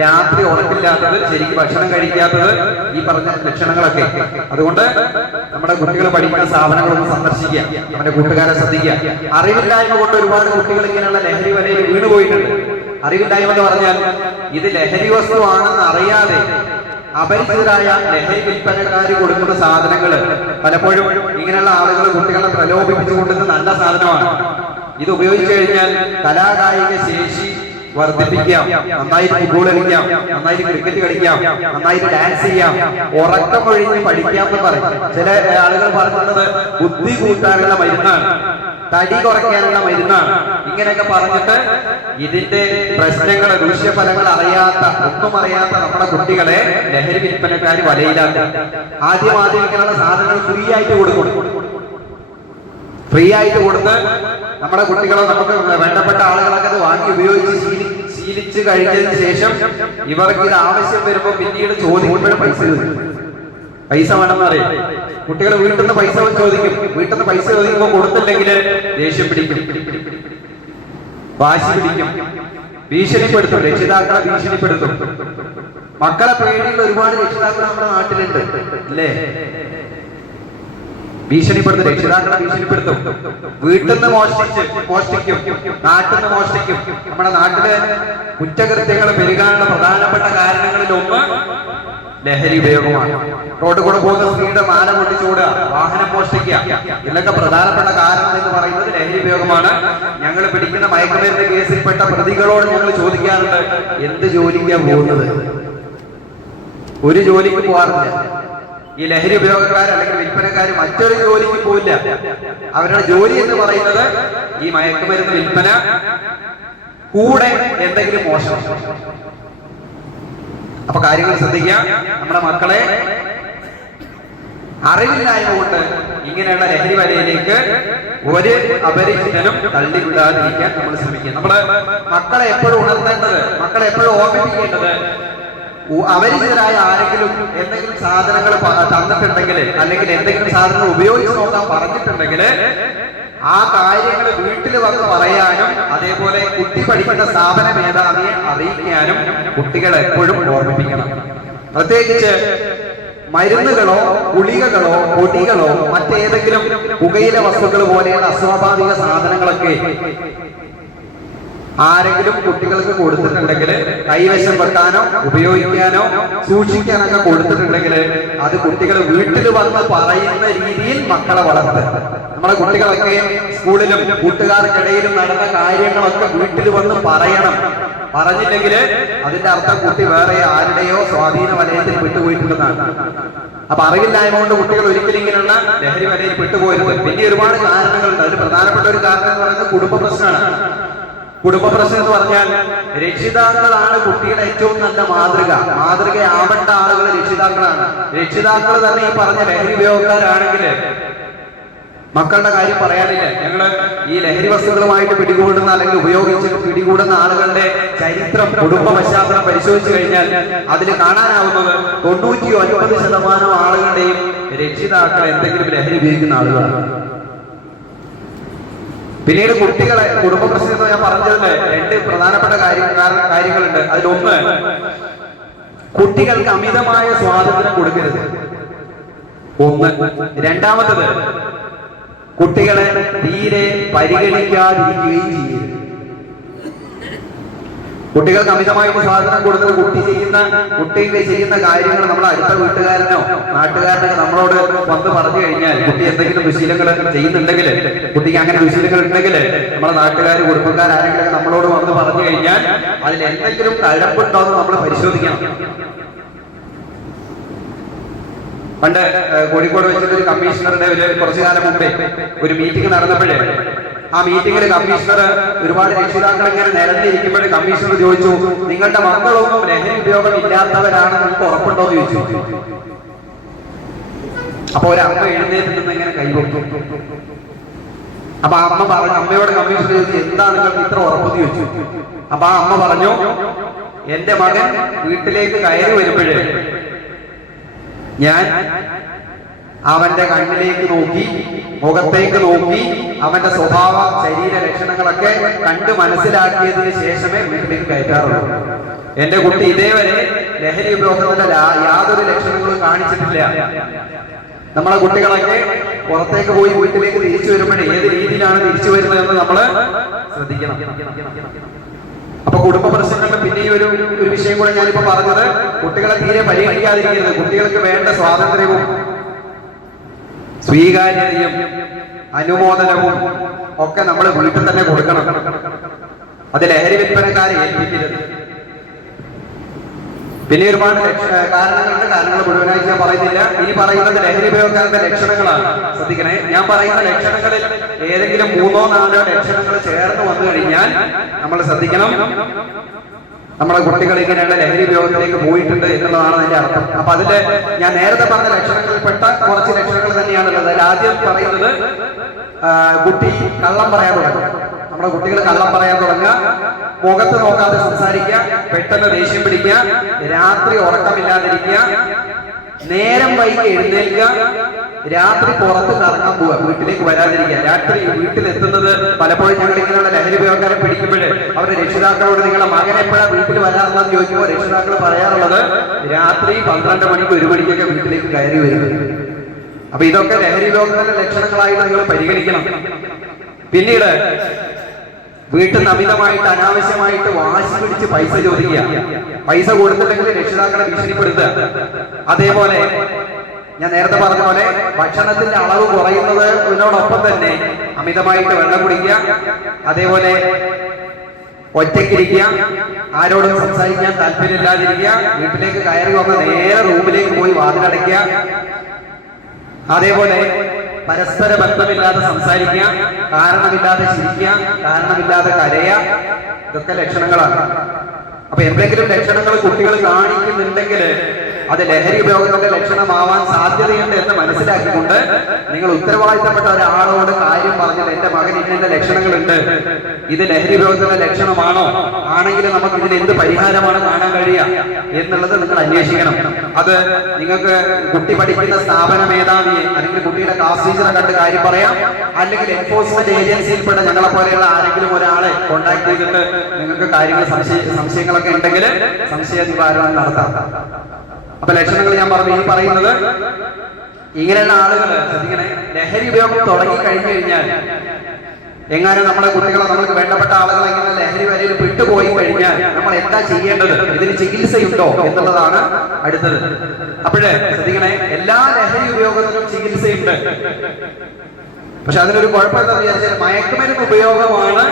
രാത്രി ഉറപ്പില്ലാത്തത്, ശരിക്കും ഭക്ഷണം കഴിക്കാത്തത്, ഈ പറഞ്ഞ ലക്ഷണങ്ങളൊക്കെ. അതുകൊണ്ട് നമ്മുടെ കുട്ടികൾ പഠിക്കുന്ന സ്ഥാപനങ്ങളൊന്ന് സന്ദർശിക്കുക, നമ്മുടെ കൂട്ടുകാരെ ശ്രദ്ധിക്കുക. അറിവില്ലായ്മ കൊണ്ട് ഒരുപാട് കുട്ടികൾ ഇങ്ങനെയുള്ള ലഹരി വലയിൽ വീണുപോയിട്ടുണ്ട്. അറിവില്ലായ്മ എന്ന് പറഞ്ഞാൽ ഇത് ലഹരി വസ്തുവാണെന്ന് അറിയാതെ അപരിചിതരായ ലഹരി വിൽപ്പനക്കാർ കൊടുക്കുന്ന സാധനങ്ങൾ പലപ്പോഴും ഇങ്ങനെയുള്ള ആളുകൾ കുട്ടികളെ പ്രലോഭിപ്പിച്ചു കൊണ്ടുവന്ന നല്ല സാധനമാണ്. ഇത് ഉപയോഗിച്ചു കഴിഞ്ഞാൽ കലാകായിക ശേഷി വർദ്ധിപ്പിക്കാം, നന്നായിട്ട് ഫുട്ബോൾ കളിക്കാം, നന്നായിട്ട് ക്രിക്കറ്റ് കളിക്കാം, നന്നായിട്ട് ഡാൻസ് ചെയ്യാം, ഉറക്കമൊഴിഞ്ഞ് പഠിക്കാം എന്ന് പറയും. ചില ആളുകൾ പറഞ്ഞിട്ടുള്ളത് ബുദ്ധി കൂട്ടാനുള്ള മരുന്നാണ്, തടി കുറയ്ക്കാനുള്ള മരുന്നാണ്, ഇങ്ങനെയൊക്കെ പറഞ്ഞിട്ട് ഇതിന്റെ പ്രശ്നങ്ങൾ, ദൂഷ്യഫലങ്ങൾ ഒന്നും അറിയാത്ത നമ്മുടെ കുട്ടികളെ ലഹരി വിൽപ്പനക്കാർ വലയിലാക്കും. ആദ്യം ഇങ്ങനെയുള്ള സാധനങ്ങൾ ഫ്രീ ആയിട്ട് കൊടുത്ത് നമ്മുടെ കുട്ടികളെ, നമുക്ക് വേണ്ടപ്പെട്ട ആളുകളൊക്കെ അത് വാങ്ങി ഉപയോഗിച്ച് ശീലിച്ച് കഴിഞ്ഞതിന് ശേഷം ഇവർക്ക് ഇത് ആവശ്യം വരുമ്പോൾ പിന്നീട് ചോദിക്കുമ്പോഴും പൈസ വേണമെന്ന് അറിയാം. കുട്ടികൾ വീട്ടിൽ നിന്ന് പൈസ ചോദിക്കും. വീട്ടിൽ നിന്ന് പൈസ ചോദിക്കുമ്പോൾ കൊടുത്തില്ലെങ്കിൽ ദേഷ്യം പിടിക്കും, വാശി പിടിക്കും, ഭീഷണിപ്പെടുത്തും, രക്ഷിതാക്കളെ ഭീഷണിപ്പെടുത്തും. മക്കളെ പേടിയുള്ള ഒരുപാട് രക്ഷിതാക്കൾ നമ്മുടെ നാട്ടിലുണ്ട് അല്ലേ? രക്ഷിതാക്കളെ ഭീഷണിപ്പെടുത്തും. വീട്ടിൽ നിന്ന് മോഷ്ടിക്കും, നാട്ടിൽ നിന്ന് മോഷ്ടിക്കും. നമ്മുടെ നാട്ടിലെ കുറ്റകൃത്യങ്ങൾ പെരുകാനുള്ള പ്രധാനപ്പെട്ട കാരണങ്ങളിൽ ഒന്ന് ലഹരി ഉപയോഗമാണ്. റോഡ് കൂടെ പോകുന്ന സ്ത്രീയുടെ മാല പൊട്ടിച്ചൂടുക, വാഹനം മോഷ്ടിക്കുക, ഇതിലൊക്കെ പ്രധാനപ്പെട്ട കാരണം എന്ന് പറയുന്നത് ലഹരി ഉപയോഗമാണ്. ഞങ്ങൾ പിടിക്കുന്ന മയക്കുമരുന്ന് കേസിൽപ്പെട്ട പ്രതികളോട് ഞങ്ങൾ ചോദിക്കാറുണ്ട്, എന്ത് ജോലിക്കാണ് പോകുന്നത്? ഒരു ജോലിക്ക് പോകാറില്ല. ഈ ലഹരി ഉപയോഗക്കാർ അല്ലെങ്കിൽ വിൽപ്പനക്കാർ മറ്റൊരു ജോലിക്ക് പോയില്ല. അവരുടെ ജോലി എന്ന് പറയുന്നത് ഈ മയക്കുമരുന്ന് വിൽപ്പന, കൂടെ എന്തെങ്കിലും മോഷണം. അപ്പൊ കാര്യങ്ങൾ ശ്രദ്ധിക്കുക. നമ്മുടെ മക്കളെ അറിവില്ലായ്മ കൊണ്ട് ഇങ്ങനെയുള്ള ലഹരി വലയിലേക്ക് ഒരു അപരിചിതനും തള്ളിവിടാതിരിക്കാൻ നമ്മൾ ശ്രമിക്കുക. നമ്മുടെ മക്കളെ എപ്പോഴും ഉണർത്തേണ്ടത്, മക്കളെ എപ്പോഴും ഓർമ്മിപ്പിക്കേണ്ടത്, അപരിചിതരായ ആരെങ്കിലും എന്തെങ്കിലും സാധനങ്ങൾ തന്നിട്ടുണ്ടെങ്കിൽ അല്ലെങ്കിൽ എന്തെങ്കിലും സാധനങ്ങൾ ഉപയോഗിച്ച് നോക്കാൻ പറഞ്ഞിട്ടുണ്ടെങ്കിൽ ആ കാര്യങ്ങൾ വീട്ടിൽ വന്ന് പറയാനും അതേപോലെ കുട്ടി പഠിക്കുന്ന സ്ഥാപന മേധാവിയെ അറിയിക്കാനും കുട്ടികളെ എപ്പോഴും ഓർമ്മിപ്പിക്കണം. പ്രത്യേകിച്ച് മരുന്നുകളോ ഗുളികകളോ പൊടികളോ മറ്റേതെങ്കിലും പുകയില വസ്തുക്കൾ പോലെയുള്ള അസ്വാഭാവിക സാധനങ്ങളൊക്കെ ആരെങ്കിലും കുട്ടികൾക്ക് കൊടുത്തിട്ടുണ്ടെങ്കിൽ, കൈവശം വെക്കാനോ ഉപയോഗിക്കാനോ സൂക്ഷിക്കാനൊക്കെ കൊടുത്തിട്ടുണ്ടെങ്കിൽ അത് കുട്ടികൾ വീട്ടിൽ വന്ന് പറയുന്ന രീതിയിൽ മക്കളെ വളർത്തുക. നമ്മുടെ കുട്ടികളൊക്കെ സ്കൂളിലും കൂട്ടുകാർക്കിടയിലും നടന്ന കാര്യങ്ങളൊക്കെ വീട്ടിൽ വന്ന് പറയണം. പറഞ്ഞില്ലെങ്കിൽ അതിന്റെ അർത്ഥം കുട്ടി വേറെ ആരുടെയോ സ്വാധീന വലയത്തിൽ വിട്ടുപോയിട്ടുണ്ടെന്നാണ്. അപ്പൊ അറിവില്ലായ്മ കൊണ്ട് കുട്ടികൾ ഒരിക്കലും ഇങ്ങനെയുള്ള ലഹരി വലയിൽ വിട്ടുപോയിരുന്നു. പിന്നെ ഒരുപാട് കാരണങ്ങളുണ്ട്. അതിൽ പ്രധാനപ്പെട്ട ഒരു കാരണം എന്ന് പറയുന്നത് കുടുംബ പ്രശ്നമാണ്. കുടുംബ പ്രശ്നം എന്ന് പറഞ്ഞാൽ രക്ഷിതാക്കളാണ് കുട്ടിയുടെ ഏറ്റവും നല്ല മാതൃകയാവേണ്ട ആളുകൾ രക്ഷിതാക്കളാണ്. രക്ഷിതാക്കൾ തന്നെ ഈ പറഞ്ഞ ലഹരി ഉപയോഗക്കാരാണെങ്കിൽ മക്കളുടെ കാര്യം പറയാനില്ല. ഞങ്ങള് ഈ ലഹരി വസ്തുക്കളുമായിട്ട് പിടികൂടുന്ന അല്ലെങ്കിൽ ഉപയോഗിച്ച് പിടികൂടുന്ന ആളുകളുടെ ചരിത്രം, കുടുംബ പശ്ചാത്തലം പരിശോധിച്ചു കഴിഞ്ഞാൽ അതിൽ കാണാനാവുന്നത് 99% ആളുകളുടെയും രക്ഷിതാക്കൾ എന്തെങ്കിലും ലഹരി ഉപയോഗിക്കുന്ന ആളുകളാണ്. പിന്നീട് കുട്ടികളെ കുടുംബ പ്രശ്നം ഞാൻ പറഞ്ഞതില് 2 പ്രധാനപ്പെട്ട കാര്യങ്ങളുണ്ട്. അതിലൊന്ന്, കുട്ടികൾക്ക് അമിതമായ സ്വാതന്ത്ര്യം കൊടുക്കരുത്. രണ്ടാമത്തത്, കുട്ടികളെ തീരെ പരിഗണിക്കാതിരിക്കുകയും ചെയ്യരുത്. കുട്ടികൾക്ക് അമിതമായിട്ട് സ്വാതന്ത്ര്യം കൊടുത്തത് കുട്ടികൾ ചെയ്യുന്ന കാര്യങ്ങൾ നമ്മൾ അടുത്ത വീട്ടുകാരനോ നാട്ടുകാരനോ നമ്മളോട് വന്ന് പറഞ്ഞു കഴിഞ്ഞാൽ, കുട്ടി എന്തെങ്കിലും ദുശീലങ്ങൾ ചെയ്യുന്നുണ്ടെങ്കിൽ, കുട്ടിക്ക് അങ്ങനെ ദുശീലങ്ങൾ ഉണ്ടെങ്കിൽ നമ്മുടെ നാട്ടുകാർ കുടുംബക്കാർ ആരെങ്കിലും നമ്മളോട് വന്ന് പറഞ്ഞു കഴിഞ്ഞാൽ അതിൽ എന്തെങ്കിലും കഴമ്പുണ്ടോ എന്ന് നമ്മൾ പരിശോധിക്കണം. പണ്ട് കോഴിക്കോട് വെച്ചിട്ട് ഒരു കമ്മീഷണറുടെ കുറച്ചു കാലം മുമ്പേ ഒരു മീറ്റിംഗ് നടന്നപ്പോഴേ ആ മീറ്റിംഗിൽ കമ്മീഷണർ ഒരുപാട് രക്ഷിതാക്കൾ ഇങ്ങനെ നിരന്നിരിക്കുമ്പോൾ കമ്മീഷണർ ചോദിച്ചു, നിങ്ങളുടെ മക്കളൊന്നും ലഹരി ഉപയോഗം ഇല്ലാത്തവരാണ്, നിങ്ങൾക്ക് ഉറപ്പുണ്ടോ എന്ന് ചോദിച്ചു. അപ്പൊ ഒരമ്മ എഴുന്നേറ്റ് നിന്ന് ഇങ്ങനെ കൈവക്കും. അപ്പൊ അമ്മ പറഞ്ഞു, അമ്മയോട് കമ്മീഷണർ ചോദിച്ചു, എന്താ നിങ്ങൾക്ക് ഇത്ര ഉറപ്പെന്ന് ചോദിച്ചു. അപ്പൊ ആ അമ്മ പറഞ്ഞു, എന്റെ മകൻ വീട്ടിലേക്ക് കയറി വരുമ്പോഴേ ഞാൻ അവന്റെ കണ്ണിലേക്ക് നോക്കി, മുഖത്തേക്ക് നോക്കി, അവന്റെ സ്വഭാവ ശരീര ലക്ഷണങ്ങളൊക്കെ കണ്ട് മനസ്സിലാക്കിയതിന് ശേഷമേ വീട്ടിലേക്ക് കയറ്റാറുള്ളൂ. എന്റെ കുട്ടി ഇതേവരെ ലഹരി ഉപയോഗത്തിന്റെ യാതൊരു ലക്ഷണങ്ങളും കാണിച്ചിട്ടില്ല. നമ്മളെ കുട്ടികളൊക്കെ പുറത്തേക്ക് പോയി വീട്ടിലേക്ക് തിരിച്ചു വരുമ്പോൾ ഏത് രീതിയിലാണ് തിരിച്ചു വരുന്നതെന്ന് നമ്മൾ ശ്രദ്ധിക്കണം. അപ്പൊ കുടുംബ പ്രശ്നങ്ങളുടെ പിന്നെയും ഒരു വിഷയം കൂടെ ഞാനിപ്പോ പറഞ്ഞത്, കുട്ടികളെ തീരെ പരിഗണിക്കാതിരിക്കരുത്. കുട്ടികൾക്ക് വേണ്ട സ്വാതന്ത്ര്യവും സ്വീകാര്യതയും അനുമോദനവും ഒക്കെ നമ്മൾ വീട്ടിൽ തന്നെ കൊടുക്കണം. അത് ലഹരി വിൽപ്പനക്കാരെ ഏൽപ്പിക്കരുത്. പിന്നെ ഒരുപാട് കാരണങ്ങളുണ്ട്. കാരണങ്ങൾ മുഴുവനായിട്ട് ഞാൻ പറയുന്നില്ല. ഇനി പറയുന്നത് ലഹരി ഉപയോഗക്കാരുടെ ലക്ഷണങ്ങളാണ്. ശ്രദ്ധിക്കണേ, ഞാൻ പറയുന്ന ലക്ഷണങ്ങളിൽ ഏതെങ്കിലും 3-4 ലക്ഷണങ്ങൾ ചേർന്ന് വന്നു കഴിഞ്ഞാൽ നമ്മൾ ശ്രദ്ധിക്കണം, നമ്മളെ കുട്ടികൾ ഇങ്ങനെയുള്ള ലഹരി ഉപയോഗത്തിലേക്ക് പോയിട്ടുണ്ട് എന്നുള്ളതാണ് അതിന്റെ അർത്ഥം. അപ്പൊ അതില് ഞാൻ നേരത്തെ പറഞ്ഞ ലക്ഷണങ്ങളിൽപ്പെട്ട കുറച്ച് ലക്ഷണങ്ങൾ തന്നെയാണുള്ളത്. അതിൽ ആദ്യം പറയുന്നത്, കുട്ടി കള്ളം പറയാൻ തുടങ്ങും. നമ്മുടെ കുട്ടികൾ കള്ളം പറയാൻ തുടങ്ങുക, മുഖത്ത് നോക്കാതെ സംസാരിക്കുക, പെട്ടെന്ന് ദേഷ്യം പിടിക്കുക, രാത്രി ഉറക്കമില്ലാതിരിക്കുക, നേരം വൈകി എഴുന്നേൽക്കുക, രാത്രി പുറത്ത് കറങ്ങാൻ പോവുക, വീട്ടിലേക്ക് വരാതിരിക്കുക. രാത്രി വീട്ടിലെത്തുന്നത് പലപ്പോഴും ഞങ്ങൾ ഇങ്ങനെയുള്ള ലഹരി ഉപയോഗക്കാരെ പിടിക്കുമ്പോൾ അവരുടെ രക്ഷിതാക്കളോട് നിങ്ങളുടെ മകൻ എപ്പോഴാണ് വീട്ടിൽ വരാറുള്ളതെന്ന് ചോദിക്കുമ്പോൾ രക്ഷിതാക്കൾ പറയാറുള്ളത് രാത്രി 12 മണിക്ക് 1 മണിക്കൊക്കെ വീട്ടിലേക്ക് കയറി വരുന്നത്. അപ്പൊ ഇതൊക്കെ ലഹരി ഉപയോഗത്തിന്റെ ലക്ഷണങ്ങളായിട്ട് നിങ്ങൾ പരിഗണിക്കണം. പിന്നീട് വീട്ടിൽ നിന്ന് അമിതമായിട്ട് അനാവശ്യമായിട്ട് വാശി പിടിച്ച് പൈസ ചോദിക്കുക, പൈസ കൊടുത്തില്ലെങ്കിൽ രക്ഷിതാക്കളെ ഭീഷണിപ്പെടുത്തുക. അതേപോലെ ഞാൻ നേരത്തെ പറഞ്ഞ പോലെ ഭക്ഷണത്തിന്റെ അളവ് കുറയുന്നതിനോടൊപ്പം തന്നെ അമിതമായിട്ട് വെള്ളം കുടിക്കുക, അതേപോലെ ഒറ്റയ്ക്കിരിക്കുക, ആരോടും സംസാരിക്കാൻ താല്പര്യമില്ലാതിരിക്കുക, വീട്ടിലേക്ക് കയറി വന്ന് നേരെ റൂമിലേക്ക് പോയി വാതിലടയ്ക്കുക, അതേപോലെ പരസ്പര ബന്ധമില്ലാതെ സംസാരിക്കുക, കാരണമില്ലാതെ ചിരിക്കുക, കാരണമില്ലാതെ കരയുക, ഇതൊക്കെ ലക്ഷണങ്ങളാണ്. അപ്പൊ എന്തെങ്കിലും ലക്ഷണങ്ങൾ കുട്ടികൾ കാണിക്കുന്നുണ്ടെങ്കിൽ അത് ലഹരി ഉപയോഗത്തിന്റെ ലക്ഷണമാവാൻ സാധ്യതയുണ്ട് എന്ന് മനസ്സിലാക്കിക്കൊണ്ട് നിങ്ങൾ ഉത്തരവാദിത്തപ്പെട്ട ഒരാളോട് കാര്യം പറഞ്ഞത്, എന്റെ മകൻ ഇന്ന ലക്ഷണങ്ങളുണ്ട്, ഇത് ലഹരി ഉപയോഗത്തിന്റെ ലക്ഷണമാണോ, ആണെങ്കിൽ നമുക്ക് ഇതിന് എന്ത് പരിഹാരമാണ് കാണാൻ കഴിയുക എന്നുള്ളത് നിങ്ങൾ അന്വേഷിക്കണം. അത് നിങ്ങൾക്ക് കുട്ടി പഠിക്കുന്ന സ്ഥാപന മേധാവിയെ അല്ലെങ്കിൽ കുട്ടിയുടെ ക്ലാസ് ടീച്ചറെ കണ്ട് കാര്യം പറയാം, അല്ലെങ്കിൽ എൻഫോഴ്സ്മെന്റ് ഏജൻസിയിൽപ്പെട്ട ഞങ്ങളെ പോലെയുള്ള ആരെങ്കിലും ഒരാളെ കോൺടാക്ട് ചെയ്തിട്ട് നിങ്ങൾക്ക് കാര്യങ്ങൾ സംശയങ്ങളൊക്കെ ഉണ്ടെങ്കിൽ സംശയ നിവാരണം നടത്താം. അപ്പൊ ലക്ഷണങ്ങൾ ഞാൻ പറഞ്ഞു. ഈ പറയുന്നത് ഇങ്ങനെയുള്ള ആളുകൾ ശ്രദ്ധിക്കണേ, ലഹരി ഉപയോഗം തുടങ്ങി കഴിഞ്ഞു കഴിഞ്ഞാൽ എങ്ങാനും നമ്മുടെ കുട്ടികളെ, നമ്മൾക്ക് വേണ്ടപ്പെട്ട ആളുകൾ ഇങ്ങനെ ലഹരി വരയിൽ വിട്ടുപോയി കഴിഞ്ഞാൽ നമ്മൾ എന്താ ചെയ്യേണ്ടത്, ഇതിന് ചികിത്സയുണ്ടോ എന്നുള്ളതാണ് അടുത്തത്. അപ്പോഴേ ശ്രദ്ധിക്കണേ, എല്ലാ ലഹരി ഉപയോഗത്തിനും ചികിത്സയുണ്ട്. പക്ഷെ അതിനൊരു കുഴപ്പമെന്ന് വിചാരിച്ചാൽ മയക്കുമരുന്ന് ഉപയോഗമാണ്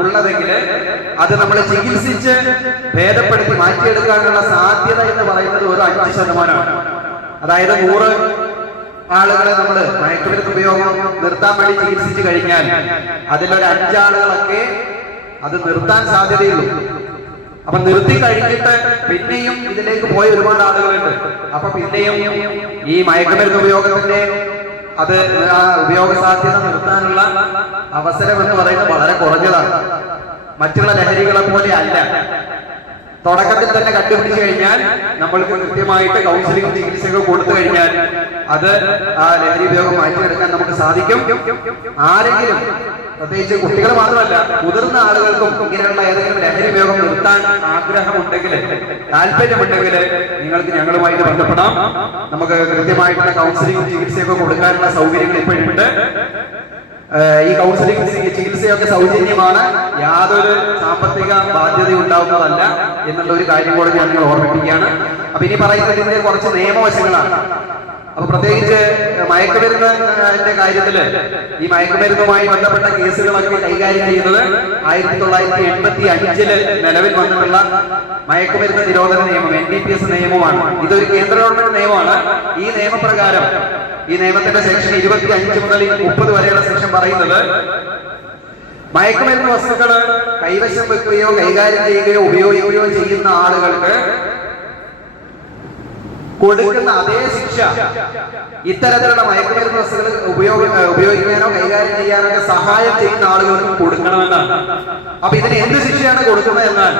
ഉള്ളതെങ്കിൽ അത് നമ്മൾ ചികിത്സിച്ച് ഭേദപ്പെടുത്തി മാറ്റിയെടുക്കാനുള്ള സാധ്യത എന്ന് പറയുന്നത് ഒരു 5%. അതായത് 100 ആളുകളെ നമ്മൾ മയക്കുമരുന്ന് ഉപയോഗം നിർത്താൻ വേണ്ടി ചികിത്സിച്ചു കഴിഞ്ഞാൽ അതിലൊരു 5 ആളുകളൊക്കെ അത് നിർത്താൻ സാധ്യതയുള്ളൂ. അപ്പൊ നിർത്തി കഴിഞ്ഞിട്ട് പിന്നെയും ഇതിലേക്ക് പോയ ഒരുപാട് ആളുകളുണ്ട്. അപ്പൊ പിന്നെയും ഈ മയക്കുമരുന്ന് ഉപയോഗത്തിന്റെ അത് ആ ഉപയോഗ സാധ്യത നിർത്താനുള്ള അവസരം എന്ന് പറയുന്നത് വളരെ കുറഞ്ഞതാണ്. മറ്റുള്ള ലഹരികളെ പോലെ അല്ല. തുടക്കത്തിൽ തന്നെ കണ്ടുപിടിച്ചു കഴിഞ്ഞാൽ നമ്മൾക്ക് കൃത്യമായിട്ട് കൗൺസിലിംഗ് ചികിത്സകൾ കൊടുത്തു കഴിഞ്ഞാൽ അത് ആ ലഹരി ഉപയോഗം മാറ്റിയെടുക്കാൻ നമുക്ക് സാധിക്കും. ആരെങ്കിലും, പ്രത്യേകിച്ച് കുട്ടികൾ മാത്രമല്ല മുതിർന്ന ആളുകൾക്കും ഇങ്ങനെയുള്ള ഏതെങ്കിലും ലഹരി ഉപയോഗം നിർത്താൻ ആഗ്രഹമുണ്ടെങ്കിൽ, താല്പര്യമുണ്ടെങ്കിൽ നിങ്ങൾക്ക് ഞങ്ങളുമായിട്ട് ബന്ധപ്പെടാം. നമുക്ക് കൃത്യമായിട്ടുള്ള കൗൺസിലിംഗ് ചികിത്സയൊക്കെ കൊടുക്കാനുള്ള സൗകര്യങ്ങൾ ഇപ്പോഴുണ്ട്. ഈ കൗൺസിലിംഗ് ചികിത്സയൊക്കെ സൗജന്യമാണ്, യാതൊരു സാമ്പത്തിക ബാധ്യത ഉണ്ടാവുന്നതല്ല എന്നുള്ള ഒരു കാര്യം കൂടെ ഞാൻ നിങ്ങൾ ഓർമ്മിപ്പിക്കുകയാണ്. അപ്പൊ ഇനി പറയുന്നതിന്റെ കുറച്ച് നിയമവശങ്ങളാണ്. അപ്പൊ പ്രത്യേകിച്ച് മയക്കുമരുന്നിന്റെ കാര്യത്തില് ഈ മയക്കുമരുന്നുമായി ബന്ധപ്പെട്ട കേസുകളൊക്കെ കൈകാര്യം ചെയ്യുന്നത് 1985 നിലവിൽ വന്നിട്ടുള്ള മയക്കുമരുന്ന് നിരോധന നിയമം, NDPS നിയമമാണ്. ഇതൊരു കേന്ദ്ര ഗവൺമെന്റ് നിയമമാണ്. ഈ നിയമപ്രകാരം, ഈ നിയമത്തിന്റെ സെക്ഷൻ 25 മുതൽ 30 വരെയുള്ള സെക്ഷൻ പറയുന്നത് മയക്കുമരുന്ന് വസ്തുക്കള് കൈവശം വെക്കുകയോ കൈകാര്യം ചെയ്യുകയോ ഉപയോഗിക്കുകയോ ചെയ്യുന്ന ആളുകൾക്ക് കൊടുക്കുന്ന അതേ ശിക്ഷ ഇത്തരത്തിലുള്ള മയക്കുമരുന്ന് വസ്തുക്കൾ ഉപയോഗിക്കാനോ കൈകാര്യം ചെയ്യാനോ സഹായം ചെയ്യുന്ന ആളുകൾക്ക് കൊടുക്കണമെന്നാണ്. അപ്പൊ ഇതിന് എന്ത് ശിക്ഷയാണ് കൊടുക്കുന്നത് എന്നാൽ,